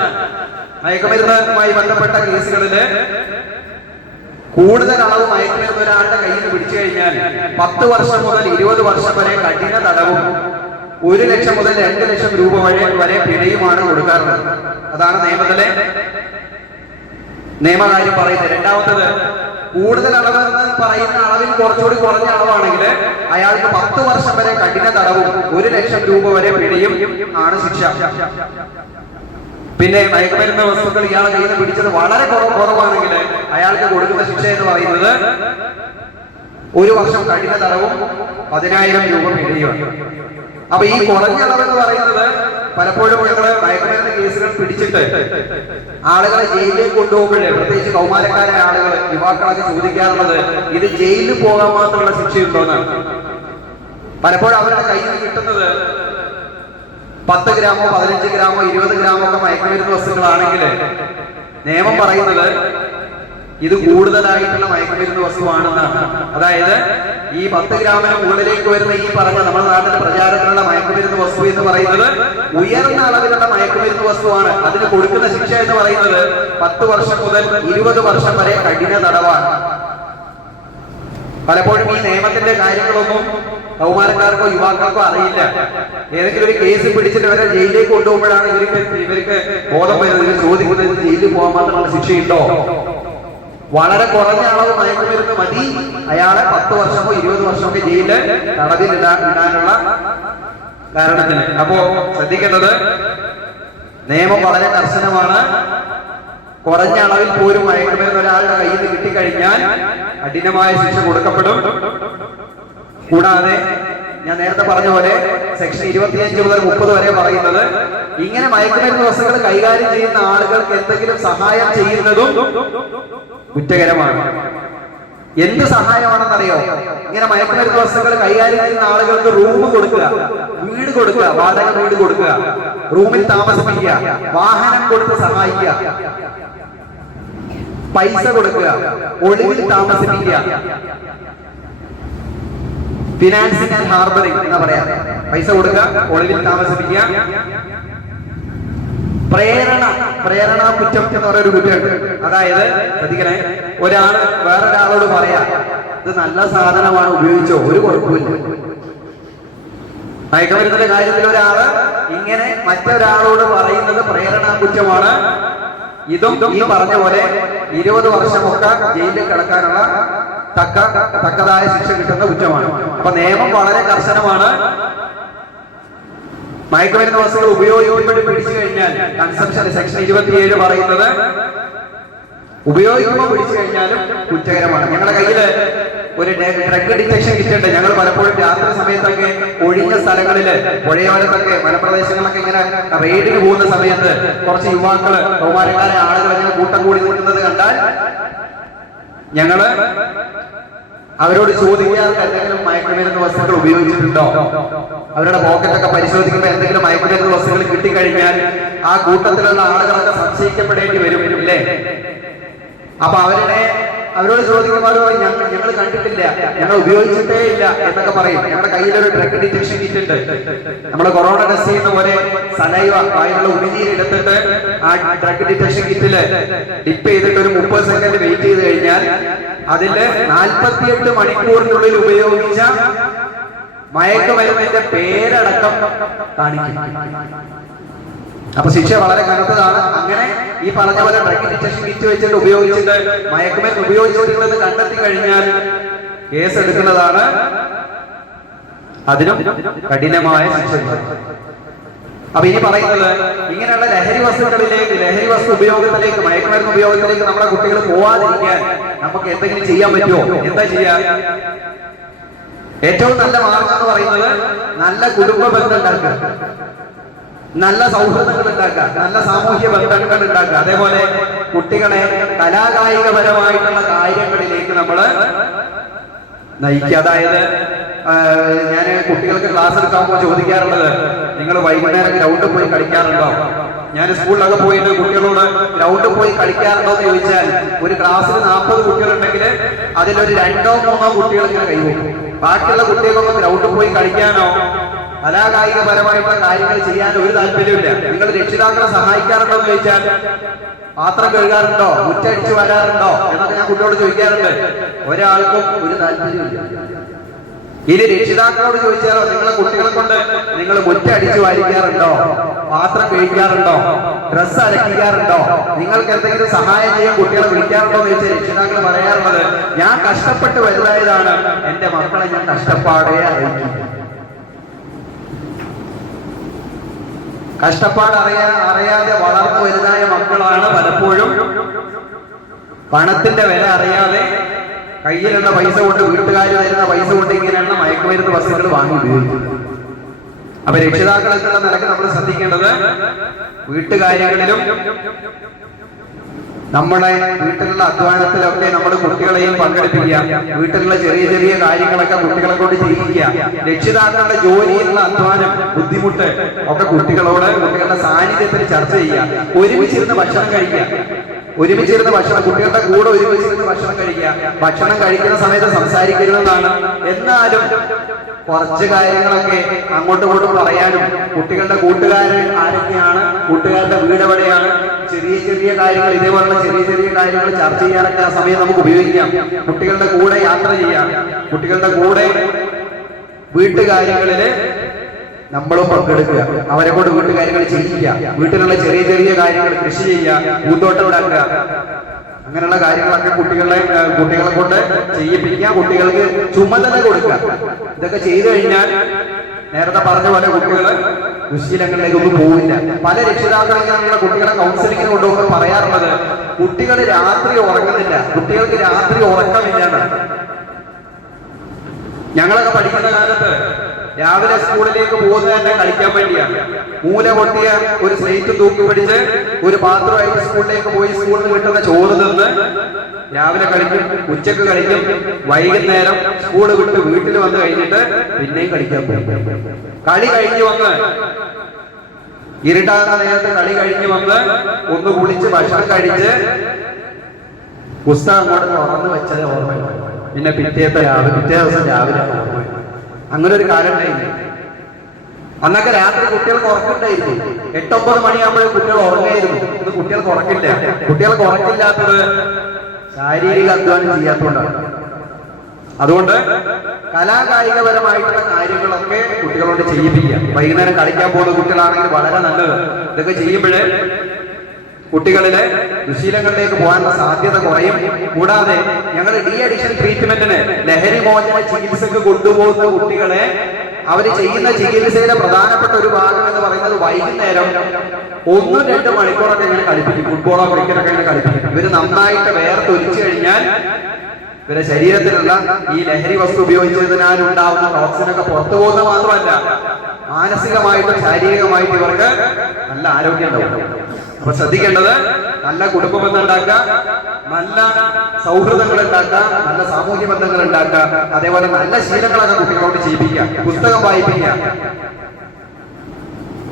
മയക്കുമരുന്നുമായി ബന്ധപ്പെട്ട കേസുകളില് കൂടുതൽ അളവ് മയക്കുമരുന്ന് ഒരാളുടെ കയ്യിൽ നിന്ന് പിടിച്ചു കഴിഞ്ഞാൽ 10 വർഷം മുതൽ 20 വർഷം വരെ കഠിന തടവും 1 ലക്ഷം മുതൽ 2 ലക്ഷം രൂപ വരെ പിഴയുമാണ് കൊടുക്കാറുള്ളത്. അതാണ് നിയമത്തിലെ നിയമകാര്യം പറയുന്നത്. രണ്ടാമത്തത്, കൂടുതൽ അളവ് എന്ന് പറയുന്ന അളവിൽ കുറച്ചുകൂടി കുറഞ്ഞ അളവാണെങ്കിൽ അയാൾക്ക് 10 വർഷം വരെ കഠിന തടവും 1 ലക്ഷം രൂപ വരെ പിഴയും ആണ് ശിക്ഷ. പിന്നെ മയക്കുമരുന്ന് വസ്തുക്കൾ ഇയാളെ കയ്യിൽ നിന്ന് പിടിച്ചത് വളരെ കുറവാണെങ്കിൽ അയാൾക്ക് കൊടുക്കുന്ന ശിക്ഷ എന്ന് പറയുന്നത് 1 വർഷം കഠിന തടവും 10,000 രൂപ പിഴയുമാണ്. അപ്പൊ ഈ കുറഞ്ഞ അളവെന്ന് പറയുന്നത് പലപ്പോഴും ഞങ്ങള് മയക്കുമരുന്ന് കേസുകൾ പിടിച്ചിട്ട് ആളുകളെ ജയിലിലേക്ക് കൊണ്ടുപോകുമ്പോഴേ, പ്രത്യേകിച്ച് കൗമാരക്കാരായ ആളുകൾ, യുവാക്കളൊക്കെ ചോദിക്കാറുള്ളത് ഇത് ജയിലിൽ പോകാൻ മാത്രമുള്ള ശിക്ഷയുണ്ടോന്നാണ്. പലപ്പോഴും അവരുടെ കയ്യിൽ നിന്ന് കിട്ടുന്നത് 10 ഗ്രാമോ 15 ഗ്രാമോ 20 ഗ്രാമോ ഒക്കെ മയക്കുമരുന്ന് വസ്തുക്കളാണെങ്കിൽ നിയമം പറയുന്നത് ഇത് കൂടുതലായിട്ടുള്ള മയക്കുമരുന്ന് വസ്തുവാണെന്നാണ്. അതായത് ഈ 10 ഗ്രാമിന് മുകളിലേക്ക് വരുന്ന ഈ പറഞ്ഞ നമ്മുടെ നാട്ടിലെ പ്രചാരത്തിലുള്ള മയക്കുമരുന്ന് വസ്തു എന്ന് പറയുന്നത് ഉയർന്ന അളവിലുള്ള മയക്കുമരുന്ന് വസ്തുവാണ്. അതിന് കൊടുക്കുന്ന ശിക്ഷ എന്ന് പറയുന്നത് 10 വർഷം മുതൽ 20 വർഷം വരെ കഠിന തടവാണ്. പലപ്പോഴും ഈ നിയമത്തിന്റെ കാര്യങ്ങളൊന്നും കൗമാരക്കാർക്കോ യുവാക്കൾക്കോ അറിയില്ല. ഏതെങ്കിലും ഒരു കേസ് പിടിച്ചിട്ട് വരെ ജയിലിലേക്ക് കൊണ്ടുപോകുമ്പോഴാണ് ഇവർക്ക് ബോധം വരുന്നത്. ചോദിക്കുന്നത് ജയിലിൽ പോകാൻ മാത്രമുള്ള ശിക്ഷയുണ്ടോ? വളരെ കുറഞ്ഞ അളവ് മയക്കുമരുന്ന് മതി അയാളെ 10 വർഷമോ 20 വർഷമോ ജയിലിൽ തടവിലിടാനുള്ള കാരണത്തിന്. അപ്പോ ശ്രദ്ധിക്കേണ്ടത്, നിയമം വളരെ കർശനമാണ്. കുറഞ്ഞ അളവിൽ പോലും മയക്കുമരുന്ന് ഒരാളുടെ കയ്യിൽ നിന്ന് കിട്ടിക്കഴിഞ്ഞാൽ കഠിനമായ ശിക്ഷ കൊടുക്കപ്പെടും. കൂടാതെ ഞാൻ നേരത്തെ പറഞ്ഞ പോലെ സെക്ഷൻ 25 മുതൽ 30 വരെ പറയുന്നത് ഇങ്ങനെ മയക്കുമരുന്ന് വസ്തുക്കൾ കൈകാര്യം ചെയ്യുന്ന ആളുകൾക്ക് എന്തെങ്കിലും സഹായം ചെയ്യുന്നതും കുറ്റകരമാണ്. എന്ത് സഹായമാണെന്നറിയോ? ഇങ്ങനെ മയക്കുമരുന്ന് വസ്തുക്കൾ കൈകാര്യം ചെയ്യുന്ന ആളുകൾക്ക് റൂം കൊടുക്കുക, വീട് കൊടുക്കുക, വാടക വീട് കൊടുക്കുക, റൂമിൽ താമസിപ്പിക്കുക, വാഹനം കൊടുത്ത് സഹായിക്കുക, പൈസ കൊടുക്കുക, ഒളിവിൽ താമസിപ്പിക്കുക, ഫിനാൻസിംഗ് ആൻഡ് ഹാർബറിംഗ് എന്ന് പറയാം. പൈസ കൊടുക്കുക, ഒളിവിൽ താമസിപ്പിക്കുക. പ്രേരണ കുറ്റം എന്ന് പറയുന്ന ഒരു കുറ്റമുണ്ട്. അതായത് ശ്രദ്ധിക്കണേ, ഒരാള് വേറൊരാളോട് പറയാ ഇത് നല്ല സാധനമാണ്, ഉപയോഗിച്ചോ, ഒരു കുഴപ്പമില്ല. മയക്കുമരുന്നിന്റെ കാര്യത്തിൽ ഒരാള് ഇങ്ങനെ മറ്റൊരാളോട് പറയുന്നത് പ്രേരണ കുറ്റമാണ്. ഇതും ഈ പറഞ്ഞ പോലെ 20 വർഷമൊക്കെ ജയിലിൽ കിടക്കാനുള്ള തക്കതായ ശിക്ഷ കിട്ടുന്ന കുറ്റമാണ്. അപ്പൊ നിയമം വളരെ കർശനമാണ്. മയക്കുമരുന്ന് വസ്തുക്കൾ ഉപയോഗിക്കുമ്പോൾ പിടിച്ചു കഴിഞ്ഞാൽ കൺസംഷൻ സെക്ഷൻ 27 പറയുന്നത് ഉപയോഗിക്കുമ്പോൾ പിടിച്ചു കഴിഞ്ഞാലും കുറ്റകരമാണ്. ഞങ്ങളുടെ കയ്യില് ഒരു ഡ്രഗ് ഡിറ്റക്ഷൻ കിറ്റ് ഉണ്ട്. ഞങ്ങൾ പലപ്പോഴും രാത്രി സമയത്തൊക്കെ ഒഴിഞ്ഞ സ്ഥലങ്ങളില്, പുഴയോരത്തൊക്കെ, മലപ്രദേശങ്ങളിലൊക്കെ ഇങ്ങനെ റെയ്ഡിന് പോകുന്ന സമയത്ത് കുറച്ച് യുവാക്കള്, കൗമാരക്കാരെ ആളുകൾ ഇങ്ങനെ കൂട്ടം കൂടി നിൽക്കുന്നത് കണ്ടാൽ ഞങ്ങള് അവരോട് ചോദിക്കാറുണ്ട് എന്തെങ്കിലും മയക്കുമരുന്ന് വസ്തുക്കൾ ഉപയോഗിച്ചിട്ടുണ്ടോ. അവരുടെ പോക്കറ്റൊക്കെ പരിശോധിക്കുമ്പോൾ എന്തെങ്കിലും മയക്കുമരുന്ന് വസ്തുക്കൾ കിട്ടിക്കഴിഞ്ഞാൽ ആ കൂട്ടത്തിലുള്ള ആളുകളൊക്കെ സംശയിക്കപ്പെടേണ്ടി വരും, ഇല്ലേ? അപ്പൊ അവരോട് ചോദിക്കുമ്പോൾ ഞങ്ങൾ കണ്ടിട്ടില്ല, ഞങ്ങൾ ഉപയോഗിച്ചിട്ടേ ഇല്ല എന്നൊക്കെ പറയും. ഞങ്ങളുടെ കയ്യിലൊരു ഡ്രഗ് ഡിറ്റക്ഷൻ കിറ്റ് ഉണ്ട്. നമ്മൾ കൊറോണ ടെസ്റ്റ് ചെയ്യുന്ന പോലെ സലൈവ, വായിലുള്ള ഉമിനീര് എടുത്തിട്ട് ആ ഡ്രഗ് ഡിറ്റക്ഷൻ കിറ്റില് ഡിപ്പ് ചെയ്തിട്ട് ഒരു 30 സെക്കൻഡ് വെയിറ്റ് ചെയ്ത് കഴിഞ്ഞാൽ അതില് 48 മണിക്കൂറിനുള്ളിൽ ഉപയോഗിച്ച മയക്കുമരുന്നിന്റെ പേരടക്കം കാണിക്കും. അപ്പൊ ശിക്ഷ വളരെ കനത്തതാണ്. അങ്ങനെ ഈ പറഞ്ഞ പോലെ ഡ്രഗ് ഡിറ്റക്ഷൻ കിറ്റ് വെച്ചിട്ട് ഉപയോഗിച്ചിട്ട് മയക്കുമരുന്ന് ഉപയോഗിച്ചിട്ടുള്ളത് കണ്ടെത്തി കഴിഞ്ഞാൽ കേസ് എടുക്കുന്നതാണ്. അതിനും കഠിനമായ ശിക്ഷ. അപ്പൊ ഇനി പറയുന്നത്, ഇങ്ങനെയുള്ള ലഹരി വസ്തു ഉപയോഗത്തിലേക്ക്, മയക്കുമരുന്ന് ഉപയോഗത്തിലേക്ക് നമ്മുടെ കുട്ടികൾ പോവാതിരിക്കാൻ നമുക്ക് എന്തെങ്കിലും ചെയ്യാൻ പറ്റുമോ? എന്താ ചെയ്യാ? ഏറ്റവും നല്ല മാർഗം എന്ന് പറയുന്നത് നല്ല കുടുംബ ബന്ധം ഉണ്ടാക്കുക, നല്ല സൗഹൃദങ്ങൾ ഉണ്ടാക്കുക, നല്ല സാമൂഹ്യ ബന്ധങ്ങൾ ഉണ്ടാക്കുക. അതേപോലെ കുട്ടികളെ കലാകായികപരമായിട്ടുള്ള കാര്യങ്ങളിലേക്ക് നമ്മൾ നയിക്കുക. അതായത് ഞാൻ കുട്ടികൾക്ക് ക്ലാസ് എടുക്കുമ്പോൾ ചോദിക്കാറുള്ളത്, നിങ്ങൾ വൈകുന്നേരം ഗ്രൗണ്ടിൽ പോയി കളിക്കാറുണ്ടോ? ഞാൻ സ്കൂളിലൊക്കെ പോയിട്ട് കുട്ടികളോട് ഗ്രൗണ്ടിൽ പോയി കളിക്കാറുണ്ടോ എന്ന് ചോദിച്ചാൽ ഒരു ക്ലാസ്സിൽ 40 കുട്ടികളുണ്ടെങ്കിൽ അതിലൊരു 2 or 3 കുട്ടികൾ ഇങ്ങനെ കൈവക്കും. ബാക്കിയുള്ള കുട്ടികളൊന്നും ഗ്രൗണ്ടിൽ പോയി കളിക്കാനോ കലാകായികപരമായിട്ടുള്ള കാര്യങ്ങൾ ചെയ്യാൻ ഒരു താല്പര്യമില്ല. നിങ്ങൾ രക്ഷിതാക്കളെ സഹായിക്കാറുണ്ടോ എന്ന് ചോദിച്ചാൽ പാത്രം കഴുകാറുണ്ടോ, മുറ്റടിച്ചു വരാറുണ്ടോ എന്നൊക്കെ ഞാൻ കുട്ടിയോട് ചോദിക്കാറുണ്ട്. ഒരാൾക്കും ഒരു താല്പര്യമില്ല. ഇനി രക്ഷിതാക്കളോട് ചോദിച്ചാലോ, നിങ്ങളെ കുട്ടികളെ കൊണ്ട് നിങ്ങൾ മുറ്റടിച്ചു വാരിക്കാറുണ്ടോ, പാത്രം കഴിക്കാറുണ്ടോ, ഡ്രസ്സ് അലക്കിക്കാറുണ്ടോ, നിങ്ങൾക്ക് എന്തെങ്കിലും സഹായം ചെയ്യാൻ കുട്ടികളെ വിളിക്കാറുണ്ടോ എന്ന് ചോദിച്ചാൽ രക്ഷിതാക്കൾ പറയാറുള്ളത്, ഞാൻ കഷ്ടപ്പെട്ട് വലുതായതാണ്, എന്റെ മക്കളെ ഞാൻ കഷ്ടപ്പാടേ അറിയിക്കും. കഷ്ടപ്പാട് അറിയാതെ വളർന്നു വലുതായ മക്കളാണ് പലപ്പോഴും പണത്തിന്റെ വില അറിയാതെ കയ്യിലുള്ള പൈസ കൊണ്ട്, വീട്ടുകാർ തരുന്ന പൈസ കൊണ്ട് ഇങ്ങനെയുള്ള മയക്കുമരുന്ന് വസ്തുക്കൾ വാങ്ങി ഉപയോഗിക്കുന്നത്. അപ്പൊ രക്ഷിതാക്കൾ എന്നുള്ള നിലക്ക് നമ്മൾ ശ്രദ്ധിക്കേണ്ടത് വീട്ടുകാര്യങ്ങളിലും നമ്മുടെ വീട്ടിലുള്ള അധ്വാനത്തിലൊക്കെ നമ്മൾ കുട്ടികളെയും പങ്കെടുപ്പിക്കുക. വീട്ടിലുള്ള ചെറിയ ചെറിയ കാര്യങ്ങളൊക്കെ കുട്ടികളെ കൊണ്ട് ചെയ്യിക്കുക. രക്ഷിതാക്കളുടെ ജോലിയിലുള്ള അധ്വാനം, ബുദ്ധിമുട്ട് ഒക്കെ കുട്ടികളുടെ സാന്നിധ്യത്തിൽ ചർച്ച ചെയ്യുക. ഒരുമിച്ചിരുന്ന് ഭക്ഷണം കഴിക്കുക. ഒരുമിച്ചിരുന്ന് ഭക്ഷണം, കുട്ടികളുടെ കൂടെ ഒരുമിച്ചിരുന്ന് ഭക്ഷണം കഴിക്കുക. ഭക്ഷണം കഴിക്കുന്ന സമയത്ത് സംസാരിക്കരുതെന്നാണ്. എന്നാലും കുറച്ച് കാര്യങ്ങളൊക്കെ അങ്ങോട്ടും ഇങ്ങോട്ടും പറയാനും, കുട്ടികളുടെ കൂട്ടുകാരൻ ആരൊക്കെയാണ്, കൂട്ടുകാരുടെ വീട് എവിടെയാണ്, ചെറിയ ചെറിയ കാര്യങ്ങൾ, ഇതേപോലുള്ള ചെറിയ ചെറിയ കാര്യങ്ങൾ ചർച്ച ചെയ്യാനൊക്കെ ആ സമയം നമുക്ക് ഉപയോഗിക്കാം. കുട്ടികളുടെ കൂടെ യാത്ര ചെയ്യാം. കുട്ടികളുടെ കൂടെ വീട്ടുകാര്യങ്ങളില് നമ്മളും പങ്കെടുക്കുക. അവരെ കൊണ്ട് വീട്ടുകാര്യങ്ങൾ ചെയ്യിക്കുക. വീട്ടിലുള്ള ചെറിയ ചെറിയ കാര്യങ്ങൾ, കൃഷി ചെയ്യുക, പൂന്തോട്ടം ഉണ്ടാക്കുക, അങ്ങനെയുള്ള കാര്യങ്ങളൊക്കെ കുട്ടികളെ കൊണ്ട് ചെയ്യിപ്പിക്കുക. കുട്ടികൾക്ക് ചുമതല കൊടുക്കുക. ഇതൊക്കെ ചെയ്തു കഴിഞ്ഞാൽ നേരത്തെ പറഞ്ഞ പോലെ കുട്ടികൾ ദുശ്ശീലങ്ങളിലേക്കൊന്നും പോവില്ല. പല രക്ഷിതാക്കളും ഞങ്ങളുടെ കുട്ടികളെ കൗൺസിലിങ്ങിന് കൊണ്ടുപോകുമ്പോൾ പറയാറുള്ളത്, കുട്ടികൾ രാത്രി ഉറങ്ങുന്നില്ല, കുട്ടികൾക്ക് രാത്രി ഉറക്കമില്ല. ഞങ്ങളൊക്കെ പഠിക്കുന്ന കാലത്ത് രാവിലെ സ്കൂളിലേക്ക് പോകുന്നത് തന്നെ കളിക്കാൻ വേണ്ടിയാണ്. മൂല പൊട്ടിയ ഒരു സ്ലേറ്റ് തൂക്കി പിടിച്ച് ഒരു പാത്രമായിട്ട് സ്കൂളിലേക്ക് പോയി സ്കൂളിൽ നിന്ന് കിട്ടുന്ന ചോറ് തിന്ന് രാവിലെ കളിക്കും, ഉച്ചക്ക് കളിക്കും, വൈകുന്നേരം സ്കൂള് വിട്ട് വീട്ടിൽ വന്ന് കഴിഞ്ഞിട്ട് പിന്നെയും കളിക്കാൻ പോകും. കളി കഴിഞ്ഞു വന്ന് ഇരുട്ടാകുന്ന നേരത്തെ കളി കഴിഞ്ഞു വന്ന് ഒന്ന് കുളിച്ച് ഭക്ഷണം കഴിച്ച് പുസ്തകം അങ്ങോട്ട് തുറന്നു വെച്ചത് ഓർമ്മ. പിന്നെ പിറ്റേ ദിവസം രാവിലെ അങ്ങനെ ഒരു കാലം ഉണ്ടായില്ല. അന്നൊക്കെ രാത്രി കുട്ടികൾക്ക് ഉറക്കുണ്ടായിരുന്നു. 8-9 മണിയാകുമ്പോഴേ കുട്ടികൾ ഉറങ്ങായിരുന്നു. ഇന്ന് കുട്ടികൾക്ക് ഉറക്കില്ല. കുട്ടികൾക്ക് ഉറക്കില്ലാത്തത് ശാരീരിക അധ്വാനം ചെയ്യാത്തതുകൊണ്ടാണ്. അതുകൊണ്ട് കലാകായികപരമായിട്ടുള്ള കാര്യങ്ങളൊക്കെ കുട്ടികളോട് ചെയ്യിപ്പിക്കുക. വൈകുന്നേരം കളിക്കാൻ പോകുന്ന കുട്ടികളാണെങ്കിൽ വളരെ നല്ലത്. ഇതൊക്കെ ചെയ്യുമ്പോഴേ കുട്ടികളിലെ ദുശീലങ്ങളിലേക്ക് പോകാനുള്ള സാധ്യത കുറയും. കൂടാതെ ഞങ്ങൾ ഡി അഡിക്ഷൻ ട്രീറ്റ്മെന്റിന്, ലഹരി മോചന ചികിത്സക്ക് കൊണ്ടുപോകുന്ന കുട്ടികളെ അവർ ചെയ്യുന്ന ചികിത്സയിലെ പ്രധാനപ്പെട്ട ഒരു ഭാഗം എന്ന് പറയുന്നത് വൈകുന്നേരം 1-2 മണിക്കൂറൊക്കെ ഇങ്ങനെ കളിപ്പിക്കും. ഫുട്ബോളോ ക്രിക്കറ്റൊക്കെ ഇങ്ങനെ കളിപ്പിക്കും. ഇവര് നന്നായിട്ട് വേർത്തൊലിച്ചു കഴിഞ്ഞാൽ ഇവരുടെ ശരീരത്തിലുള്ള ഈ ലഹരി വസ്തു ഉപയോഗിച്ചതിനാൽ ഉണ്ടാവുന്ന ടോക്സിനൊക്കെ പുറത്തു പോകുന്നത് മാത്രമല്ല, മാനസികമായിട്ടും ശാരീരികമായിട്ടും ഇവർക്ക് നല്ല ആരോഗ്യം ഉണ്ടാവും. അപ്പൊ ശ്രദ്ധിക്കേണ്ടത്, നല്ല കുടുംബ ബന്ധം ഉണ്ടാക്കുക, നല്ല സൗഹൃദങ്ങൾ ഉണ്ടാക്കുക, നല്ല സാമൂഹ്യ ബന്ധങ്ങൾ ഉണ്ടാക്കുക, അതേപോലെ നല്ല ശീലങ്ങളൊക്കെ കുട്ടികളോട് ചെയ്യിപ്പിക്കുക. പുസ്തകം വായിപ്പിക്കുക,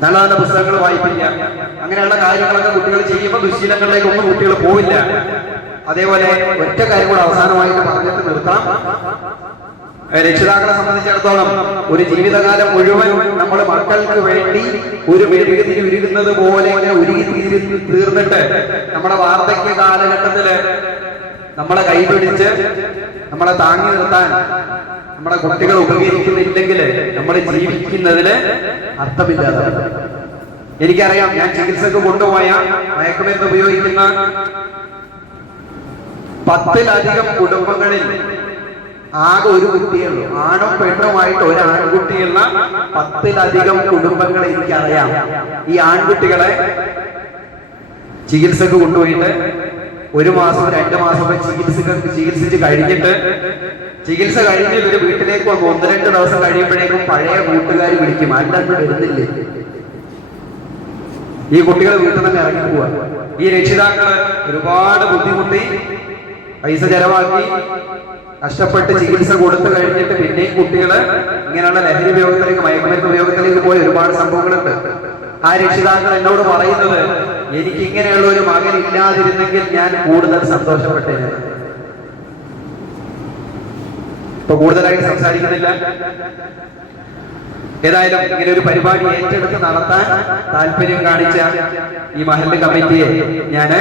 നല്ല നല്ല പുസ്തകങ്ങൾ വായിപ്പിക്കുക. അങ്ങനെയുള്ള കാര്യങ്ങളൊക്കെ കുട്ടികൾ ചെയ്യുമ്പോൾ ദുശീലങ്ങളിലേക്കൊന്നും കുട്ടികൾ പോവില്ല. അതേപോലെ ഒറ്റ കാര്യം കൂടെ അവസാനമായിട്ട് പറഞ്ഞിട്ട് നിർത്താം. രക്ഷിതാക്കളെ സംബന്ധിച്ചിടത്തോളം ഒരു ജീവിതകാലം മുഴുവൻ നമ്മൾ മക്കൾക്ക് വേണ്ടി ഒരു മെഴുകുതിരി ഉരുകുന്നത് പോലെ ഉരുകി തീർന്നിട്ട് നമ്മുടെ വാർദ്ധക്യ കാലഘട്ടത്തില് നമ്മളെ കൈപിടിച്ച് നമ്മളെ താങ്ങി നിർത്താൻ നമ്മുടെ കുട്ടികൾ ഉപകരിക്കുന്നില്ലെങ്കിൽ നമ്മൾ ജീവിക്കുന്നതിന് അർത്ഥമില്ലാതെ. എനിക്കറിയാം, ഞാൻ ചികിത്സക്ക് കൊണ്ടുപോയ മയക്കുമരുന്ന് ഉപയോഗിക്കുന്ന 10-ലധികം കുടുംബങ്ങളിൽ ആകെ ഒരു കുട്ടിയുള്ളൂ. ആണും പെണ്ണുമായിട്ട് ഒരു ആൺകുട്ടിയുള്ള 10-ലധികം കുടുംബങ്ങളെ എനിക്കറിയാം. ഈ ആൺകുട്ടികളെ ചികിത്സക്ക് കൊണ്ടുപോയിട്ട് 1 മാസം 2 മാസം ചികിത്സിച്ച് കഴിഞ്ഞിട്ട് ചികിത്സ കഴിഞ്ഞ് ഇവര് വീട്ടിലേക്ക് വന്ന് 1-2 ദിവസം കഴിയുമ്പോഴേക്കും പഴയ കൂട്ടുകാർ വിളിക്കും, അല്ലാണ്ട് വരുന്നില്ലേ. ഈ കുട്ടികൾ വീട്ടിൽ നിന്ന് ഇറങ്ങി പോവാ. ഈ രക്ഷിതാക്കള് ഒരുപാട് ബുദ്ധിമുട്ടി പൈസ ചെലവാക്കി കഷ്ടപ്പെട്ട് ചികിത്സ കൊടുത്തു കഴിഞ്ഞിട്ട് പിന്നെയും കുട്ടികള് ഇങ്ങനെയുള്ള ലഹരി ഉപയോഗത്തിലേക്ക്, മയക്കുമരുന്ന് ഉപയോഗത്തിലേക്ക് പോയ ഒരുപാട് സംഭവങ്ങളുണ്ട്. ആ രക്ഷിതാക്കൾ എന്നോട് പറയുന്നത്, എനിക്ക് ഇങ്ങനെയുള്ള ഒരു മകൻ ഇല്ലാതിരുന്നെങ്കിൽ ഞാൻ കൂടുതൽ സന്തോഷപ്പെട്ടേനെ. ഇപ്പൊ കൂടുതലായിട്ട് സംസാരിക്കുന്നില്ല. ഏതായാലും ഇങ്ങനെ ഒരു പരിപാടി ഏറ്റെടുത്ത് നടത്താൻ താല്പര്യം കാണിച്ച ഈ മഹല്ല് കമ്മിറ്റിയെ ഞാൻ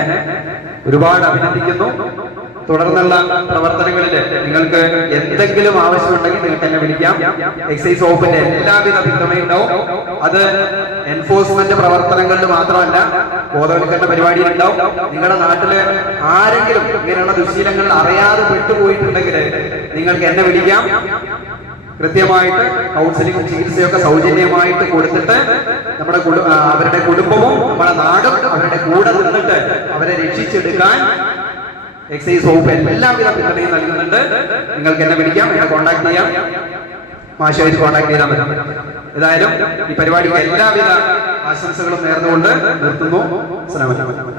ഒരുപാട് അഭിനന്ദിക്കുന്നു. തുടർന്നുള്ള പ്രവർത്തനങ്ങളിൽ നിങ്ങൾക്ക് എന്തെങ്കിലും ആവശ്യമുണ്ടെങ്കിൽ നിങ്ങൾക്ക് എന്നെ വിളിക്കാം. എക്സൈസ് വകുപ്പിന്റെ എല്ലാവിധ പിന്തുണയും ഉണ്ടാവും. അത് എൻഫോഴ്സ്മെന്റ് പ്രവർത്തനങ്ങളിൽ മാത്രമല്ല, ബോധവൽക്കരണ പരിപാടിയിൽ ഉണ്ടാവും. നിങ്ങളുടെ നാട്ടില് ആരെങ്കിലും ഇങ്ങനെയുള്ള ദുശീലങ്ങൾ അറിയാതെ വിട്ടുപോയിട്ടുണ്ടെങ്കിൽ നിങ്ങൾക്ക് എന്നെ വിളിക്കാം. കൃത്യമായിട്ട് കൗൺസിലിംഗും ചികിത്സയൊക്കെ സൗജന്യമായിട്ട് കൊടുത്തിട്ട് നമ്മുടെ അവരുടെ കുടുംബവും നമ്മുടെ നാടും അവരുടെ കൂടെ നിന്നിട്ട് അവരെ രക്ഷിച്ചെടുക്കാൻ എക്സൈസ് വകുപ്പ് എല്ലാവിധ പിന്തുണയും നൽകുന്നുണ്ട്. നിങ്ങൾക്ക് എന്നെ വിളിക്കാം, എന്നെ കോൺടാക്ട് ചെയ്യാം, മാഷായിട്ട് കോൺടാക്ട് ചെയ്താൽ മതി. ഏതായാലും ഈ പരിപാടിക്ക് എല്ലാവിധ ആശംസകളും നേർന്നുകൊണ്ട് നിർത്തുന്നു. അസ്സലാമു അലൈക്കും.